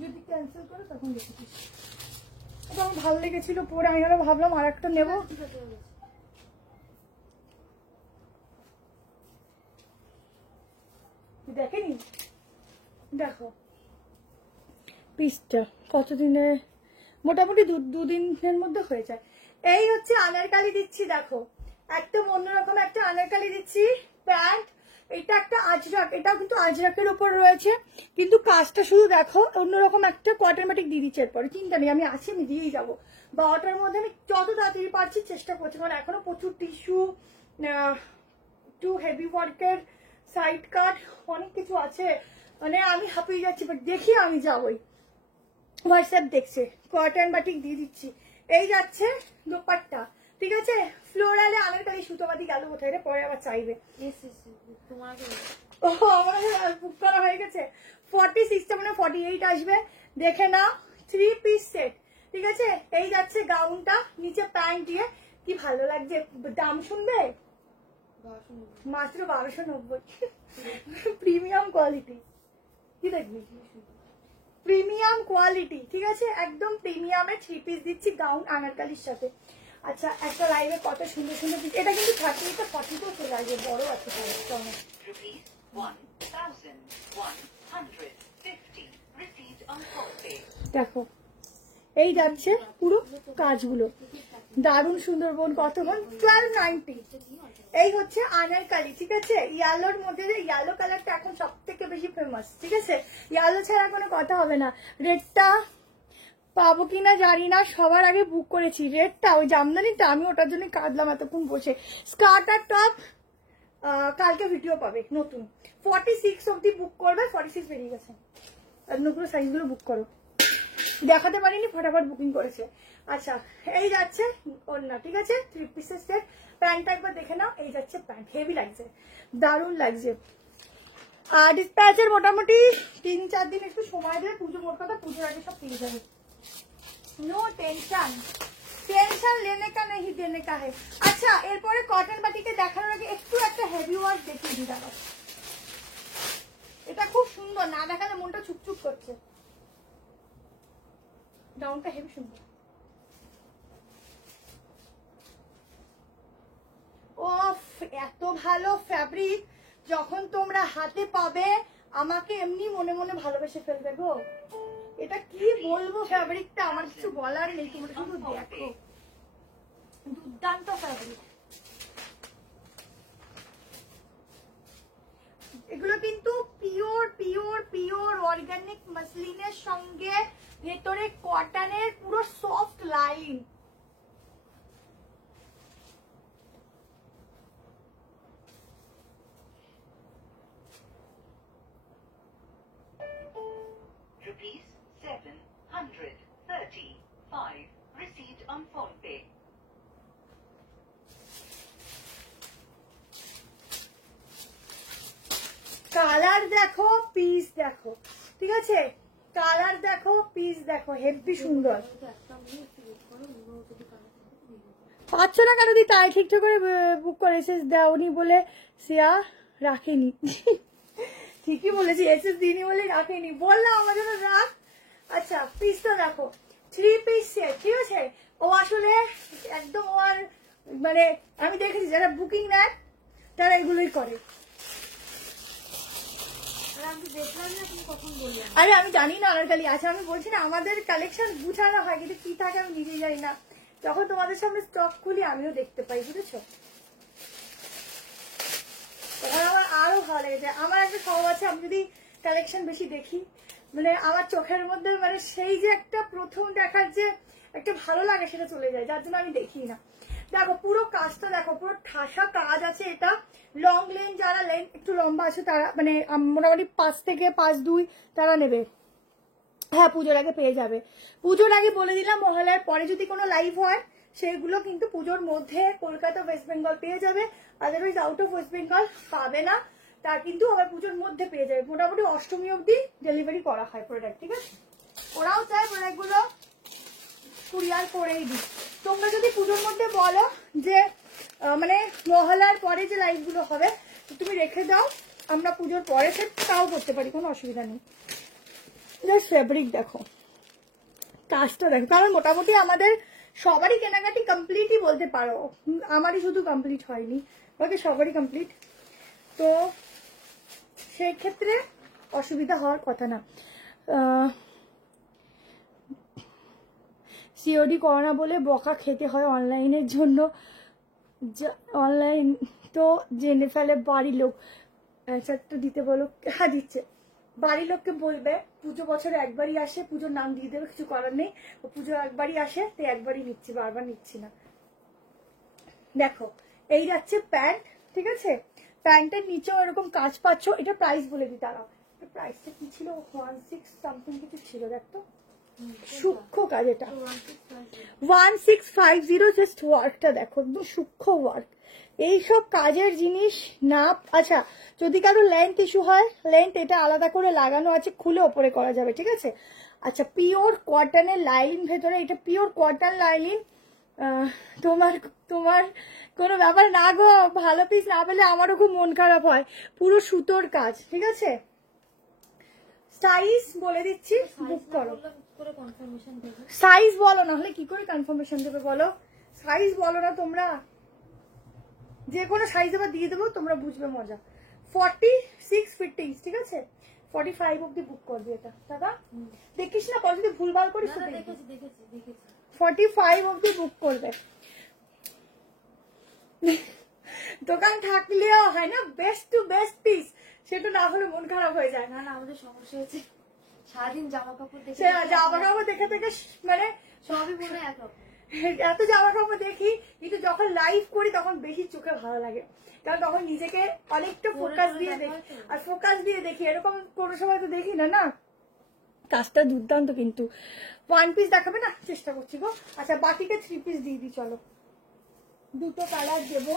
যদি ক্যান্সেল করে তখন দেখেছিস। ওটা আমার ভালো লেগেছিল পরে, আমি আরো ভাবলাম আর একটা নেবো। ঠিক আছে, হয়ে গেছে। দেখেনি? দেখো পিসটা কতদিনে, মোটামুটি দুদিনের মধ্যে হয়ে যায়। এই হচ্ছে আনারকালি দিচ্ছি, দেখো একদম অন্যরকম একটা আনারকালি দিচ্ছি। প্যান্ট, এটা একটা আজরাক, এটাও কিন্তু আজরাকের উপর রয়েছে, কিন্তু কাজটা শুধু দেখো অন্যরকম একটা কটন বাটিক দিয়ে দিচ্ছি। এরপরে চিন্তা নেই, আমি আছি, আমি দিয়েই যাবো। 12টার মধ্যে আমি যত তাড়াতাড়ি পারছি চেষ্টা করছি, কারণ এখনো প্রচুর টিস্যু, একটু হেভি ওয়ার্কের সাইড কাট, অনেক কিছু আছে, মানে আমি হাঁপিয়ে যাচ্ছি, বাট দেখি আমি যাবই। হোয়াটসঅ্যাপ দেখছে, কটন বাটিক দিয়ে দিচ্ছি। এই যাচ্ছে দোপাট্টা, ঠিক আছে, ফ্লোরালে আনারকালি সুতোবাদি গেল কোথায় রে, পরে আবার চাইবে। তোমার আগে ও আমার বুক করা হয়ে গেছে। 46টা মানে 48 আসবে, দেখে নাও। 3 পিস সেট, ঠিক আছে। এই যাচ্ছে গাউনটা, নিচে প্যান্ট দিয়ে, কি ভালো লাগছে। দাম শুনবে? মাত্র 1290। প্রিমিয়াম কোয়ালিটি, কি দেখবি? প্রিমিয়াম কোয়ালিটি, ঠিক আছে, একদম প্রিমিয়ামে 3 পিস দিচ্ছি গাউন আনারকালির সাথে। আচ্ছা, একটা লাইভে কত সুন্দর সুন্দর পিস, এটা কিন্তু 30 to 40 চলে আসবে, বড় আছে। Rupees 1,150 received on phone pay. দেখো এই যাচ্ছে পুরো কাজগুলো, দারুণ সুন্দর বোন। কত বোন? 1290। এই হচ্ছে আনারকালি, ঠিক আছে। ইয়েলোর মধ্যে, ইয়েলো কালারটা এখন সব থেকে বেশি ফেমাস, ঠিক আছে, ইয়েলো ছাড়া কোনো কথা হবে না। রেডটা পাবো কিনা জানি না, সবার আগে বুক করেছি রেডটা, ওই জামদানিটা, আমি ওটার জন্য কাঁদলাম এতক্ষণ বসে। স্কার্ট আর টপ কালকে ভিডিও পাবে নতুন। 46 অব্দি বুক করবে, 46 বেরিয়ে গেছে। অন্যগুলো সাইজগুলো বুক করো, দেখাতে পারিনি, ফটাফট বুকিং করেছে। আচ্ছা, এই যাচ্ছে ওড়না, ঠিক আছে, 3 পিসের সেট। প্যান্টটা একবার দেখে নাও, এই যাচ্ছে প্যান্ট, হেভি লাগছে, দারুণ লাগছে। আর ডিসপ্যাচের মোটামুটি 3-4 দিন একটু সময় দেবে, পুজো, মোট কথা পুজোর আগে সব পেয়ে যাবে। নো টেনশন, টেনশন लेने का नहीं देने का है। আচ্ছা, এরপরে কটন বাটিকে দেখানোর আগে একটু একটা হেভি ওয়ার্ক দেখিয়ে দিই, দাঁড়াও। এটা খুব সুন্দর, না দেখালে মনটা চুপচুপ করছে। ডাউনটা হেভি সুন্দর। ওফ, এত ভালো ফ্যাব্রিক, যখন তোমরা হাতে পাবে আমাকে এমনি মনে মনে ভালোবেসে ফেলবে গো। এটা কি বলবো, ফ্যাব্রিকটা আমার কিছু বলার নেই, তোমরা শুধু দেখো, দুর্দান্ত ফ্যাব্রিক। এগুলো কিন্তু পিওর পিওর পিওর অর্গানিক মাসলিনের সঙ্গে ভেতরে কটনের পুরো soft line. Rupees 735 received on phone pay. Colour দেখো, পিস দেখো, ঠিক আছে? কালার দেখো, পিস দেখো, হেভি সুন্দর। পাচ্ছ না কেন? তুই তাই ঠিকঠাক করে বুক করে এসএস দাওনি বলে সিয়া রাখেনি। ঠিকই বলেছি, এসএস দিইনি বলে রাখেনি, বললাম আমার জন্য রাখ। আচ্ছা পিসটা দেখো, 3 পিস সেট, ঠিক আছে? ও আসলে একদম ওর মানে আমি দেখেছি যারা বুকিং নেয় তারা এগুলোই করে। আরে আমি জানি না অনারকালি আছে, আমি বলছি না আমাদের কালেকশন গুছানো হয় কিন্তু কি থাকে আমি নিজে যাই না, যখন তোমাদের সামনে স্টক খুলি আমিও দেখতে পাই, বুঝেছো? তখন আমার আরো ভালো লেগেছে। আমার একটা স্বভাব আছে, আমি যদি কালেকশন বেশি দেখি মানে আমার চোখের মধ্যে মানে সেই যে একটা প্রথম দেখার যে একটা ভালো লাগে সেটা চলে যায়, যার জন্য আমি দেখি না। দেখো পুরো কাজটা দেখো, পুরো ঠাসা কাজ আছে। এটা লং লেন, যারা লেন একটু লম্বা আছে তারা মানে মোটামুটি 5 থেকে 5.2 তারা নেবে। হ্যাঁ পুজোর আগে পেয়ে যাবে। পুজোর আগে বলে দিলাম, মহালয়ার পরে যদি কোনো লাইভ হয় সেগুলো কিন্তু পুজোর মধ্যে কলকাতা ওয়েস্ট বেঙ্গল পেয়ে যাবে, otherwise out of West Bengal পাবে না। তা কিন্তু আবার পুজোর মধ্যে পেয়ে যাবে, মোটামুটি অষ্টমী অবধি ডেলিভারি করা হয় প্রোডাক্ট, ঠিক আছে? ওরাও চায় প্রোডাক্টগুলো কুরিয়ার করেই দিই। তোমরা যদি পুজোর মধ্যে বলো যে মানে মহালয়ার পরে যে লাইভগুলো হবে তুমি রেখে দাও, আমরা পুজোর পরে সে তাও করতে পারি, কোনো অসুবিধা নেই। জাস্ট ফেব্রিক দেখো, কাজটা দেখো, কারণ মোটামুটি আমাদের সবারই কেনাকাটি কমপ্লিটই বলতে পারো, আমারই শুধু কমপ্লিট হয়নি, বাকি সবারই কমপ্লিট, তো সেই ক্ষেত্রে অসুবিধা হওয়ার কথা না। সিওডি করো না বলে বকা খেতে হয় অনলাইনের জন্য, অনলাইন তো জেনে ফেলে বাড়ির লোক। একটা দিতে বলো, হ্যাঁ দিচ্ছে। বাড়ির লোককে বলবে পুজো বছরে একবারই আসে, পুজোর নাম দিয়ে দেবে, কিছু করার নেই, ও পুজো একবারই আসে তো একবারই নিচ্ছি, বারবার নিচ্ছি না। দেখো এই যাচ্ছে প্যান্ট, ঠিক আছে? প্যান্টের নিচেও এরকম কাজ পাচ্ছ। এটা প্রাইস বলে দিই, দাঁড়াও প্রাইসটা কি ছিল, 16 সামথিং কিছু ছিল, দেখতো সূক্ষ্ম কাজ। এটা 1650, জাস্ট ওয়ার্কটা দেখো, একদম সূক্ষ্ম ওয়ার্ক। এইসব কাজের জিনিস না, আচ্ছা যদি কারো লেন্থ ইস্যু হয়, লেন্থ এটা আলাদা করে লাগানো আছে, খুলে ওপরে করা যাবে, ঠিক আছে? আচ্ছা পিওর কটনের লাইন ভেতরে, এটা পিওর কটন লাইনিং। তোমার তোমার কোনো ব্যাপার না গো, ভালো পিস না পেলে আমারও খুব মন খারাপ হয়। পুরো সুতোর কাজ, ঠিক আছে? সাইজ বলে দিচ্ছি, বুক করো। সাইজ বলো, না হলে কি করে কনফার্মেশন দেবে বলো? সাইজ বলো না তোমরা, যে কোনো সাইজ আবার দিয়ে দেবো, তোমরা বুঝবে মজা। 46 ফিটিংস, ঠিক আছে? 45 অব্দি বুক করবি এটা দাদা, দেখিস না পরে যদি ভুলভাল করিস তো। 45 অব্দি বুক করবে। দোকান থাকলেও হয় না বেস্ট টু বেস্ট পিস, সেটা না হলে মন খারাপ হয়ে যায়। না না আমাদের সমস্যা হচ্ছে সারাদিন জামা কাপড় দেখে, জামা কাপড় দেখে থেকে মানে সবই মনে হয় একরকম। এত জামা কাপড় দেখি, কিন্তু যখন লাইভ করি তখন বেশি চোখে ভালো লাগে, কারণ তখন নিজেকে অনেকটা ফোকাস দিয়ে দেখি, আর ফোকাস দিয়ে দেখি, এরকম কোনো সময় তো দেখি না। না কাজটা দুর্দান্ত, কিন্তু 1 পিস দেখাবে না, চেষ্টা করছি গো। আচ্ছা বাকিটা 3 পিস দিয়ে দিই, চলো দুটো কালার দেবো।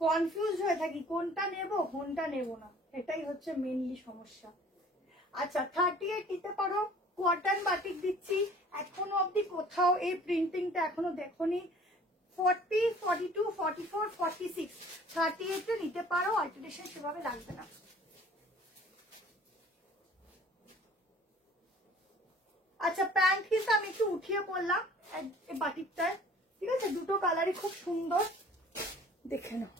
কনফিউজ হয়ে থাকি কোনটা নেব কোনটা নেব না, এটাই হচ্ছে মেইনলি সমস্যা। আচ্ছা 38 নিতে পারো, কটন বাটিক দিচ্ছি, এখনো অবধি কোথাও এই প্রিন্টিংটা এখনো দেখোনি। 40, 42, 44, 46, 38 নিতে পারো, অল্টারনেশন সেভাবে লাগবে না। আচ্ছা প্যান্ট কিন্তু আমি একটু উঠিয়ে পড়লাম এই বাটিকটায়, ঠিক আছে? দুটো কালারই খুব সুন্দর, দেখে নাও।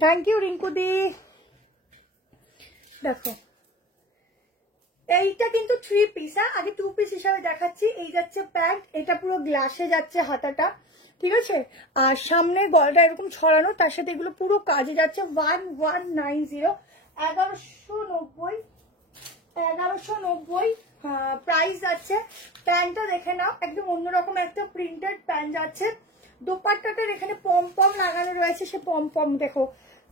থ্যাংক ইউ রিঙ্কু দি। দেখো এইটা কিন্তু 3 পিস, হ্যাঁ আগে 2 পিস হিসাবে দেখাচ্ছি। এই যাচ্ছে প্যান্ট, এটা পুরো গ্লাসে যাচ্ছে হাতাটা, ঠিক আছে? আর সামনে গলটা এরকম ছড়ানো, তার সাথে এগুলো পুরো কাজে যাচ্ছে। 1190, 1190, 1190 প্রাইস যাচ্ছে। প্যান্টটা দেখে নাও, একদম অন্যরকম একটা প্রিন্টেড প্যান্ট যাচ্ছে। দোপাট্টাটার এখানে পম পম লাগানো রয়েছে, সে পম পম দেখো,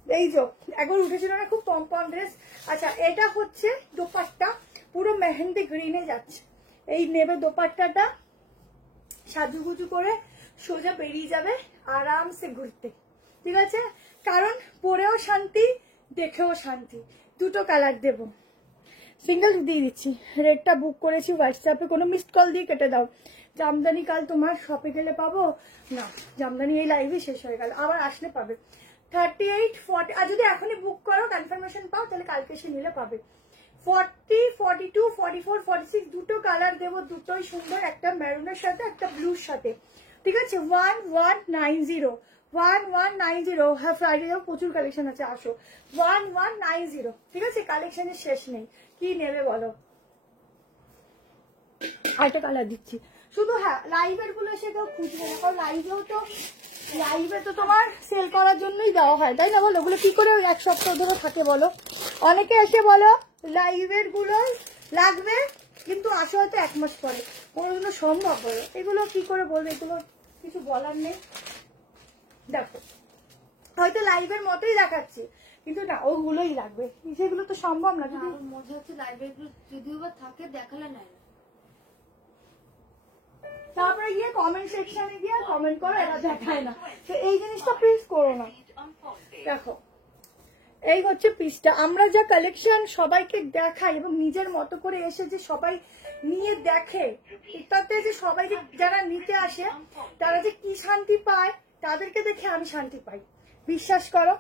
এই যে একবার উঠেছিল না খুব পম পম ড্রেস। আচ্ছা, এটা হচ্ছে দোপাট্টা, পুরো মেহেন্দি গ্রিনে যাচ্ছে। এই নেবে দোপাট্টাটা, সাজুগুজু করে সোজা বেরিয়ে যাবে আরামসে ঘুরতে, ঠিক আছে? কারণ পরেও শান্তি, দেখেও শান্তি, দুটো কালার দেবো। সিঙ্গেল দিয়ে দিচ্ছি, রেটটা বুক করেছি হোয়াটসঅ্যাপে, কোনো মিসড কল দিয়ে কেটে দাও। জামদানি কাল তোমার শপে গেলে পাবো না, জামদানি এই লাইভে শেষ হয়ে গেল, আবার আসলে পাবে। 38, 40, আর যদি এখনই বুক করো কনফার্মেশন পাও তাহলে কালকে এসে নিলে পাবে। 40, 42, 44, 46 দুটো কালার দেবো, দুটোই সুন্দর, একটা মেরুনের সাথে একটা ব্লুর সাথে, ঠিক আছে? 1190, 1190। হ্যাঁ, ফ্রাইডেও প্রচুর কালেকশন আছে, আসো। 1190, ঠিক আছে? কালেকশনের শেষ নেই, কি নেবে বলো? আরেকটা কালার দিচ্ছি শুধু। হ্যাঁ, লাইভের গুলো এসে কেউ খুঁজবে না, কারণ লাইভে তো তোমার সেল করার জন্যই দেওয়া হয়, তাই না? বলো, ওগুলো কি করে এক সপ্তাহ ধরে থাকে বলো? অনেকে এসে বলো লাইভের গুলো লাগবে, কিন্তু আসো হয়তো 1 মাস পরে, কোনোদিনও সম্ভব বলো? এগুলো কি করে বলবে? এগুলো কিছু বলার নেই। দেখো, হয়তো লাইভের মতোই দেখাচ্ছি, কিন্তু না, ওগুলোই লাগবে, সেগুলো তো সম্ভব না। যদি মজা হচ্ছে লাইব্রেরি যদিও বা থাকে দেখালে নাই, তারপরে গিয়ে কমেন্ট সেকশনে গিয়ে কমেন্ট করো এরা দেখায় না, তো এই জিনিসটা প্লিজ করো না। দেখো, এই হচ্ছে পিসটা, আমরা যা কালেকশন সবাইকে দেখাই এবং নিজের মতো করে এসে যে সবাই নিয়ে দেখে, এটাতে যে সবাই যে যারা নিতে আসে তারা যে কি শান্তি পায়, তাদেরকে দেখে আমি শান্তি পাই, বিশ্বাস করো।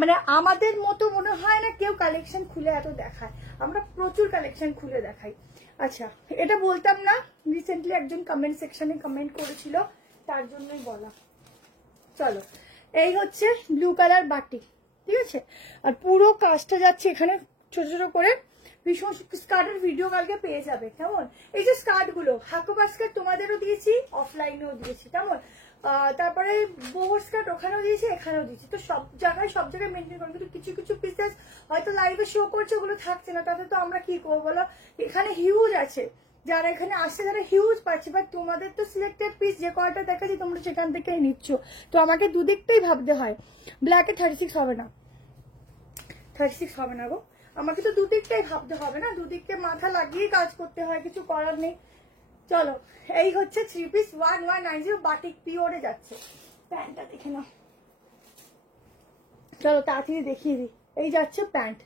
মানে আমাদের মতো মনে হয় না কেউ কালেকশন খুলে এত দেখায়, আমরা প্রচুর কালেকশন খুলে দেখাই। আচ্ছা, এটা বলতাম না, রিসেন্টলি একজন কমেন্ট সেকশনে কমেন্ট করেছিল, তার জন্যই বলা। চলো, এই হচ্ছে ব্লু কালার বাটিক, ঠিক আছে? আর পুরো কাজটা যাচ্ছে এখানে ছোট ছোট করে, ভীষণ স্কার্টের ভিডিও কালকে পেয়ে যাবে, কেমন? এই যে স্কার্ট গুলো, হাকুবা স্কার্ট তোমাদেরও দিয়েছি, অফলাইনেও দিয়েছি, কেমন? তারপরে বোর স্কার্ট ওখানেও দিয়েছি, এখানেও দিয়েছি, তো সব জায়গায় মেনটেন করবো। কিন্তু কিছু কিছু পিসেস হয়তো লাইভে শো করছে, ওগুলো থাকছে না, তাতে তো আমরা কি করবো বলো? এখানে হিউজ আছে, যারা এখানে আসছে তারা হিউজ পাচ্ছে, বাট তোমাদের তো সিলেক্টেড পিস যে কয়টা দেখাচ্ছি তোমরা সেখান থেকেই নিচ্ছ, তো আমাকে দুদিকটাই ভাবতে হয়। ব্ল্যাকে 36 হবে না, 36 হবে না গো, আমাকে তো দুদিকটাই ভাবতে হবে না, দুদিককে মাথা লাগিয়ে কাজ করতে হয়, কিছু করার নেই। চলো, এই হচ্ছে 3 পিস 1190 বাটিক পিওরে যাচ্ছে। প্যান্টটা দেখে নাও, চলো তাড়াতাড়ি দেখিয়ে দিই। এই যাচ্ছে প্যান্ট,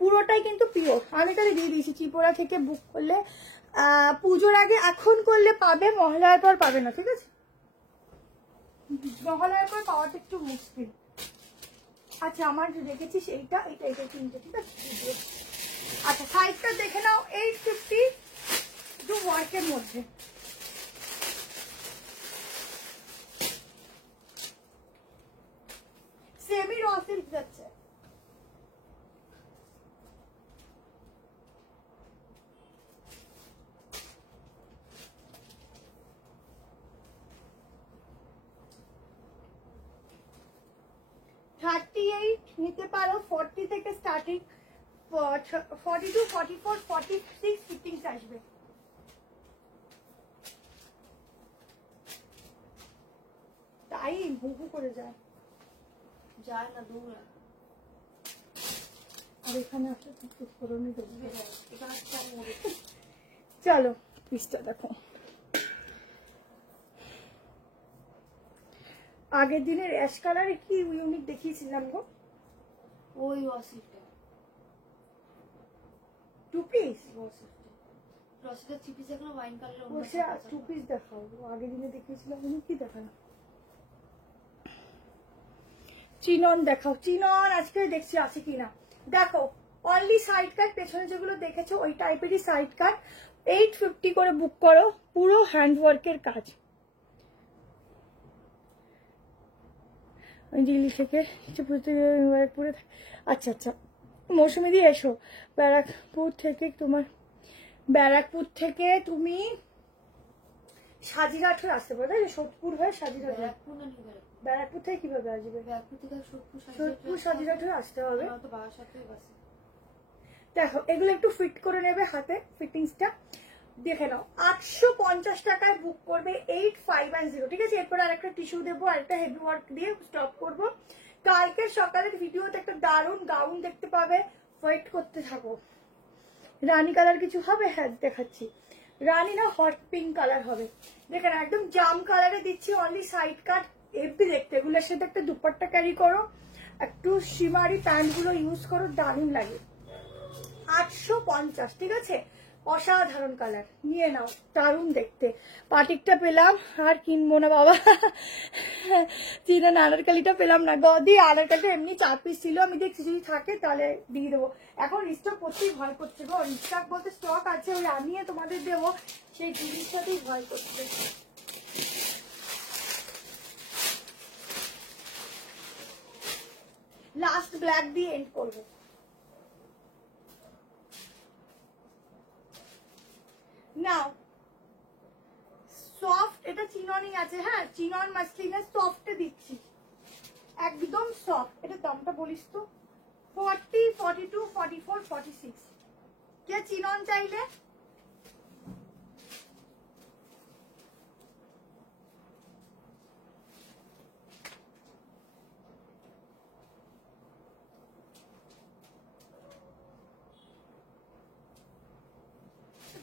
পুরোটাই কিন্তু পিওর, আমি তাহলে দিয়ে দিয়েছি। চিপোরা থেকে বুক করলে পুজোর আগে এখন করলে পাবে, মহালয়ার পর পাবে না, ঠিক আছে? মহালয়ার পর পাওয়াটা একটু মুশকিল। আচ্ছা, আমার রেখেছিস এইটা, এটা তিনটে, ঠিক আছে? আচ্ছা, সাইজটা দেখে নাও, 850 টু ওয়ার্কের মধ্যে। সেমি র সিল্ক যাচ্ছে। নিতে পারো, 40 থেকে স্টার্টিং, 42, 44, 46 ফিটিংস আসবে। তাই হুহু করে যায় না, দৌড়ায়। আর এখানে আসলে চলো পিসটা দেখো, আগের দিনের অ্যাশ কালারে কি ইউনিক দেখিয়েছিলাম গো, ওই ওয়াসিটা 2 পিস, রসিটা 3 পিস, এখন ওয়াইন কালার বসে 2 পিস দেখাও, আগের দিনে দেখিয়েছিলাম কি দেখানো। চিনন দেখাও, চিনন আজকে দেখছি আছে কিনা। দেখো, অনলি সাইড কাট, পেছনে যেগুলো দেখেছো ওই টাইপেরই সাইড কাট, 850 করে বুক করো, পুরো হ্যান্ডওয়ার্কের কাজ। দিল্লি থেকে ব্যারাকপুরে, আচ্ছা আচ্ছা, মৌসুমি দিয়ে এসো। ব্যারাকপুর থেকে তুমি সাজিরহাট হয়ে আসতে পারো, তাই সোদপুর হয়ে সাজিরহাট। ব্যারাকপুর থেকে কিভাবে আসবে? সোদপুর সাজিরহাট হয়ে আসতে হবে। দেখো এগুলো একটু ফিট করে নেবে হাতে, ফিটিংসটা দেখে নাও। 850 টাকায় বুক করবে 8510, ঠিক আছে। এরপর আরেকটা টিস্যু দেবো, আরেকটা হেভি ওয়ার্ক দিয়ে স্টপ করবো। কালকে সকালের ভিডিওতে একটা দারুণ গাউন দেখতে পাবে, ওয়েট করতে থাকো। রানী কালার কিছু হবে, হ্যাঁ দেখাচ্ছি। রানী না হট পিঙ্ক কালার হবে, দেখে না একদম জাম কালারে দিচ্ছি, অনলি সাইড কাট, এফবি দেখতে। এগুলোর সাথে একটা দুপাট্টা ক্যারি করো, একটু শিমারি প্যান্ট গুলো ইউজ করো, দারুণ লাগে। 850, ঠিক আছে। অসাধারণ কালার, নিয়ে নাও, দারুণ দেখতে। পাটিকটা পেলাম, আর কিনবো না বাবা। চীনা আনারকালিটা পেলাম না, গদি আনারকালিটা এমনি 4 পিস ছিল, আমি দেখছি যদি থাকে তাহলে দিয়ে দেবো। এখন রিস্টক করতেই ভয় করছে গো, রিস্টক বলতে স্টক আছে, ওই আনিয়ে তোমাদের দেবো, সেই জিনিসটাতেই ভয় করছে। লাস্ট ব্ল্যাক দিয়ে এন্ড করবো। নাও সফট, এটা চিননই আছে, হ্যাঁ চিনন মাসলিনের সফটে দিচ্ছি, একদম সফট। এটা দামটা বলিস তো, 40, 42, 44, 46। কে চিনন চাইলে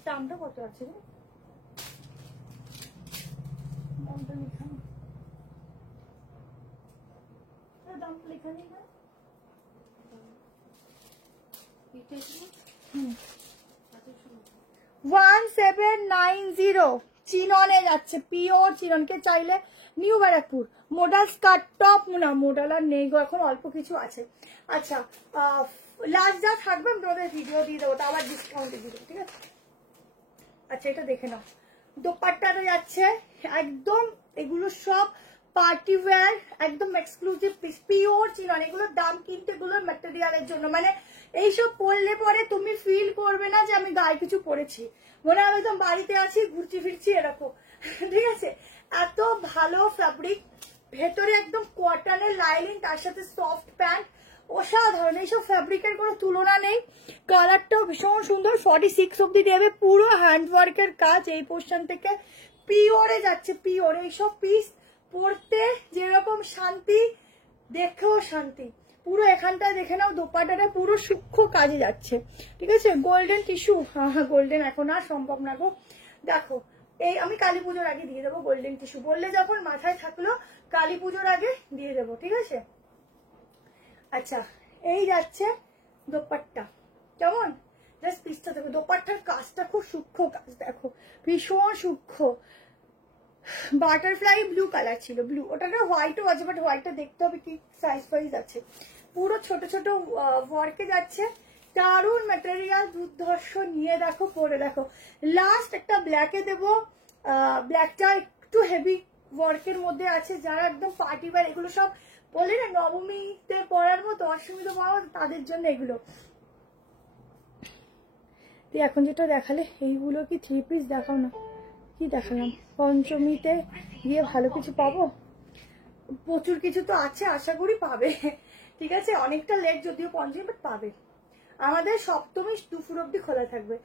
দামটা কত আছে রে? দামটা লেখা নেই, দামটা লেখা নেই না। 1790 চিননে যাচ্ছে, পিওর চিননকে চাইলে new Barrackpore. Modal skirt top না, মোডাল আর নেই গো, এখন অল্প কিছু আছে। আচ্ছা লাস্ট যা থাকবে আমি তোমাদের ভিডিও দিয়ে দেবো, তা আবার ডিসকাউন্টে দিয়ে দেবো, ঠিক আছে। আচ্ছা এটা দেখে নাও, দোপাট্টাটা যাচ্ছে একদম, এগুলো সব পার্টি ওয়্যার, একদম এক্সক্লুসিভ পিস, পিওর চিনন। এগুলোর দাম কিন্তু এগুলোর ম্যাটেরিয়ালের জন্য, মানে এইসব পরলে পরে তুমি ফিল করবে না যে আমি গায়ে কিছু পরেছি, মনে হবে একদম বাড়িতে আছি ঘুরছি ফিরছি এরকম, ঠিক আছে। এত ভালো ফ্যাব্রিক, ভেতরে একদম কটনের লাইনিং, তার সাথে সফট প্যান্ট, অসাধারণ। এইসব ফ্যাব্রিকের কোনো তুলনা নেই, কালারটাও ভীষণ সুন্দর। 46 অব্দি দেবে, পুরো হ্যান্ডওয়ার্কের কাজ, এই পোর্শন থেকে পিওরে যাচ্ছে, পিওর। এইসব পিস পরতে যেরকম শান্তি, দেখেও শান্তি। পুরো এখানটায় দেখে নাও, দোপাটাটা পুরো সূক্ষ্ম কাজে যাচ্ছে, ঠিক আছে। গোল্ডেন টিস্যু, হ্যাঁ গোল্ডেন এখন আর সম্ভব না গো। দেখো এই আমি কালী পুজোর আগে দিয়ে দেবো গোল্ডেন টিস্যু, বললে যখন মাথায় থাকলো কালী পুজোর আগে দিয়ে দেবো, ঠিক আছে। আচ্ছা এই যাচ্ছে দোপাট্টা, কেমন জাস্ট পিসটা দেখো, দোপাট্টার কাজটা খুব সূক্ষ্ম কাজ, দেখো ভীষণ সূক্ষ্ম। বাটারফ্লাই ব্লু কালার ছিল, ব্লু, ওটাটা হোয়াইটও আছে, বাট হোয়াইটটা দেখতে হবে কি সাইজ ফাইজ আছে। পুরো ছোট ছোট ওয়ার্কে যাচ্ছে, দারুণ ম্যাটেরিয়াল, দুর্ধর্ষ। নিয়ে দেখো, পরে দেখো। লাস্ট একটা ব্ল্যাকে দেবো, ব্ল্যাকটা একটু হেভি ওয়ার্কের মধ্যে আছে, যারা একদম পার্টি ওয়্যার, এগুলো সব বলে না নবমীতে পরার মতো, অষ্টমীতে পরার মতো, তাদের জন্য এগুলো। এখন যেটা দেখালে এইগুলো কি 3 পিস, দেখাও না কি দেখালাম। পঞ্চমীতে গিয়ে ভালো কিছু পাবো, প্রচুর কিছু তো আছে, আশা করি পাবে, ঠিক আছে। অনেকটা লেট যদিও পঞ্চমী, বাট পাবে। আমাদের সপ্তমী দুপুর অব্দি খোলা থাকবে।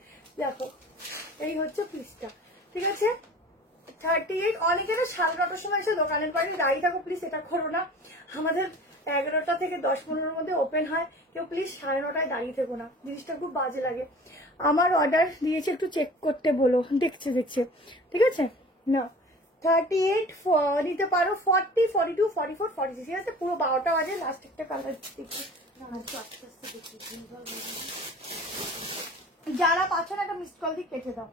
দেখো এই হচ্ছে পিসটা, ঠিক আছে। 38, অনেকে না 9:30 সময় এসে দোকানের বাড়ি দাঁড়িয়ে থাকো, প্লিজ এটা করো না। আমাদের 11টা থেকে 10-15 মধ্যে ওপেন হয়, কেউ প্লিজ 9:30টায় দাঁড়িয়ে থেকো না, জিনিসটা খুব বাজে লাগে। আমার অর্ডার দিয়েছে, একটু চেক করতে বলো, দেখছে, ঠিক আছে না। 38 নিতে পারো, 40, 42, 44, 46, ঠিক আছে। পুরো 12টা বাজে, লাস্ট একটা কালার দেখি, যারা পাচ্ছ না একটা মিসড কল দিয়ে কেটে দাও।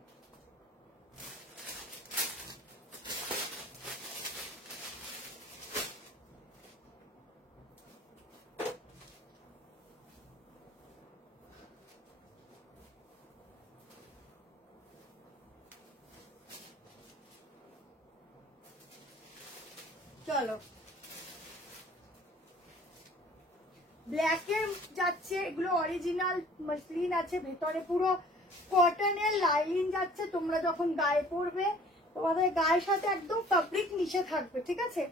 চলো ব্ল্যাকের যাচ্ছে, এগুলো অরিজিনাল মসলিন আছে, ভেতরে পুরো কটনের লাইনিং যাচ্ছে। তোমরা যখন গায়ে পরবে তোমাদের গায়ের সাথে একদম ফ্যাব্রিক মিশে থাকবে, ঠিক আছে।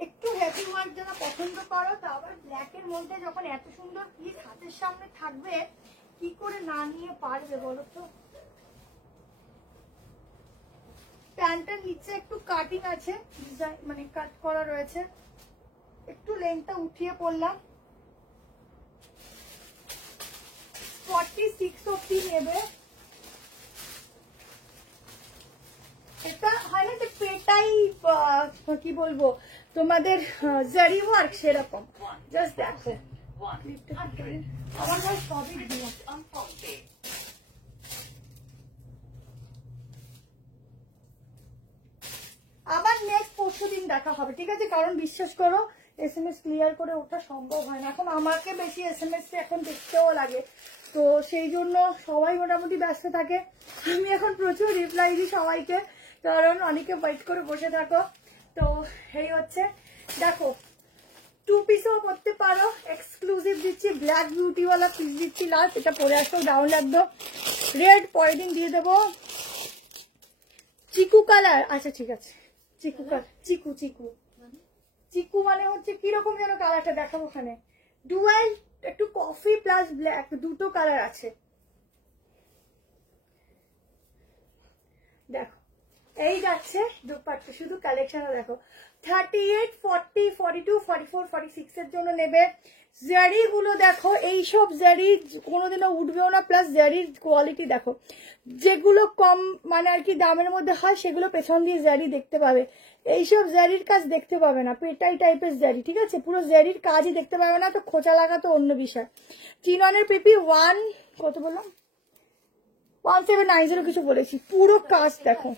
একটু হেভি ওয়ার্ক যারা পছন্দ করো, তা আবার ব্ল্যাকের মধ্যে যখন এত সুন্দর পিস হাতের সামনে থাকবে, কি করে না নিয়ে পারবে বলো তো? প্যান্টের নিচে একটু কাটিং আছে, মানে কাট করা রয়েছে, একটু লেন্থটা উঠিয়ে পড়লাম। 46 অব্দি নেবে। এটা হয় না যে পেটাই কি বলবো তোমাদের জারি ওয়ার্ক সেরকম। জাস্ট দেখো 100. আমার ভাই সবই দিয়ে। Received on phone pay. আবার নেক্সট পরশু দিন দেখা হবে, ঠিক আছে? কারণ বিশ্বাস করো SMS ক্লিয়ার করে ওঠা সম্ভব হয় না এখন, আমাকে বেশি SMS এখন দেখতেও লাগে, তো সেই জন্য সবাই মোটামুটি ব্যস্ত থাকে। আমি এখন প্রচুর রিপ্লাই দিই সবাইকে, কারণ অনেকে ওয়েট করে বসে থাকো। তো এই হচ্ছে, দেখো 2 পিসও পরতে পারো, এক্সক্লুসিভ দিচ্ছি, ব্ল্যাক বিউটিওয়ালা পিস দিচ্ছি লাস্ট, এটা পরে আসলেও ডাউন লাগতো। রেড পরের দিন দিয়ে দেবো, চিকু কালার, আচ্ছা ঠিক আছে, চিকু কালার, চিকু চিকু চিকু মানে হচ্ছে কিরকম যেন কালারটা দেখাবো, ওখানে ডুয়াল একটু কফি প্লাস ব্ল্যাক দুটো কালার আছে। দেখো এই যাচ্ছে দুপাট্টা, শুধু কালেকশন দেখো। 38, 40, 42, 44, 46 এর জন্য নেবে। জারি গুলো দেখো, এইসব জারি কোনোদিনও উঠবেও না, প্লাস জারির কোয়ালিটি দেখো, যেগুলো কম মানে আর কি দামের মধ্যে হয় সেগুলো পেছন দিয়ে জারি দেখতে পাবে, এইসব জারির কাজ দেখতে পাবে না, পেটাই টাইপের জারি, ঠিক আছে? পুরো জারির কাজই দেখতে পাবে না, তো খোঁচা লাগা তো অন্য বিষয়। চিননের পিপি 1 কত বললাম, 1790 কিছু বলেছি, পুরো কাজ দেখো,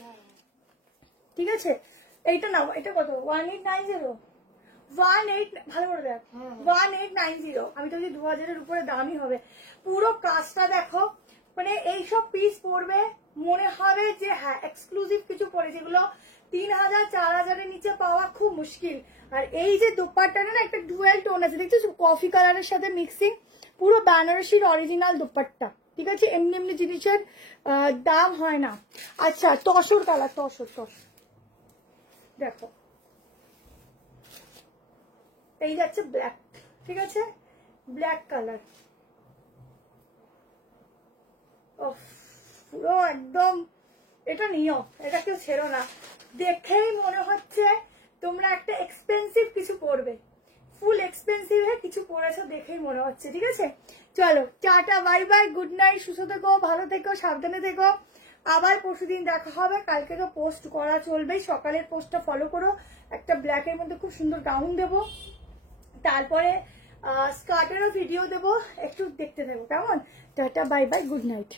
ঠিক আছে? এইটা নাও, এটা কত 1890, 18 ভালো করে দেখ, 1890। আমি তো 2000-এর উপরে দামই হবে। পুরো কাজটা দেখো, মানে এইসব পিস পরবে মনে হবে যে হ্যাঁ এক্সক্লুসিভ কিছু পরে, যেগুলো 3000 4000-এর নিচে পাওয়া খুব মুশকিল। আর এই যে দুপাট্টাটা না একটা ডুয়েল টোন আছে, দেখছো কফি কালারের সাথে মিক্সিং, পুরো বেনারসির অরিজিনাল দুপাট্টা, ঠিক আছে? এমনি এমনি জিনিসের দাম হয় না। আচ্ছা তসর কালার, তসর দেখো, এই যাচ্ছে ব্ল্যাক, ঠিক আছে? ব্ল্যাক কালার, পুরো একদম, এটা নিও, এটা কেউ ছেড়ো না, দেখেই মনে হচ্ছে তোমরা একটা এক্সপেন্সিভ কিছু পরবে, ফুল এক্সপেন্সিভ কিছু পরেছো দেখেই মনে হচ্ছে, ঠিক আছে? চলো tata, bye bye, good night, সুস্থ থেকো, ভালো থেকো, সাবধানে থেকো। আবার পরশুদিন দেখা হবে, কালকে তো পোস্ট করা চলবেই, সকালের পোস্টটা ফলো করো, একটা ব্ল্যাকের মধ্যে খুব সুন্দর গাউন দেবো, তারপরে স্কার্টেরও ভিডিও দেবো, একটু দেখতে থাকো, কেমন? Tata, bye bye, good night.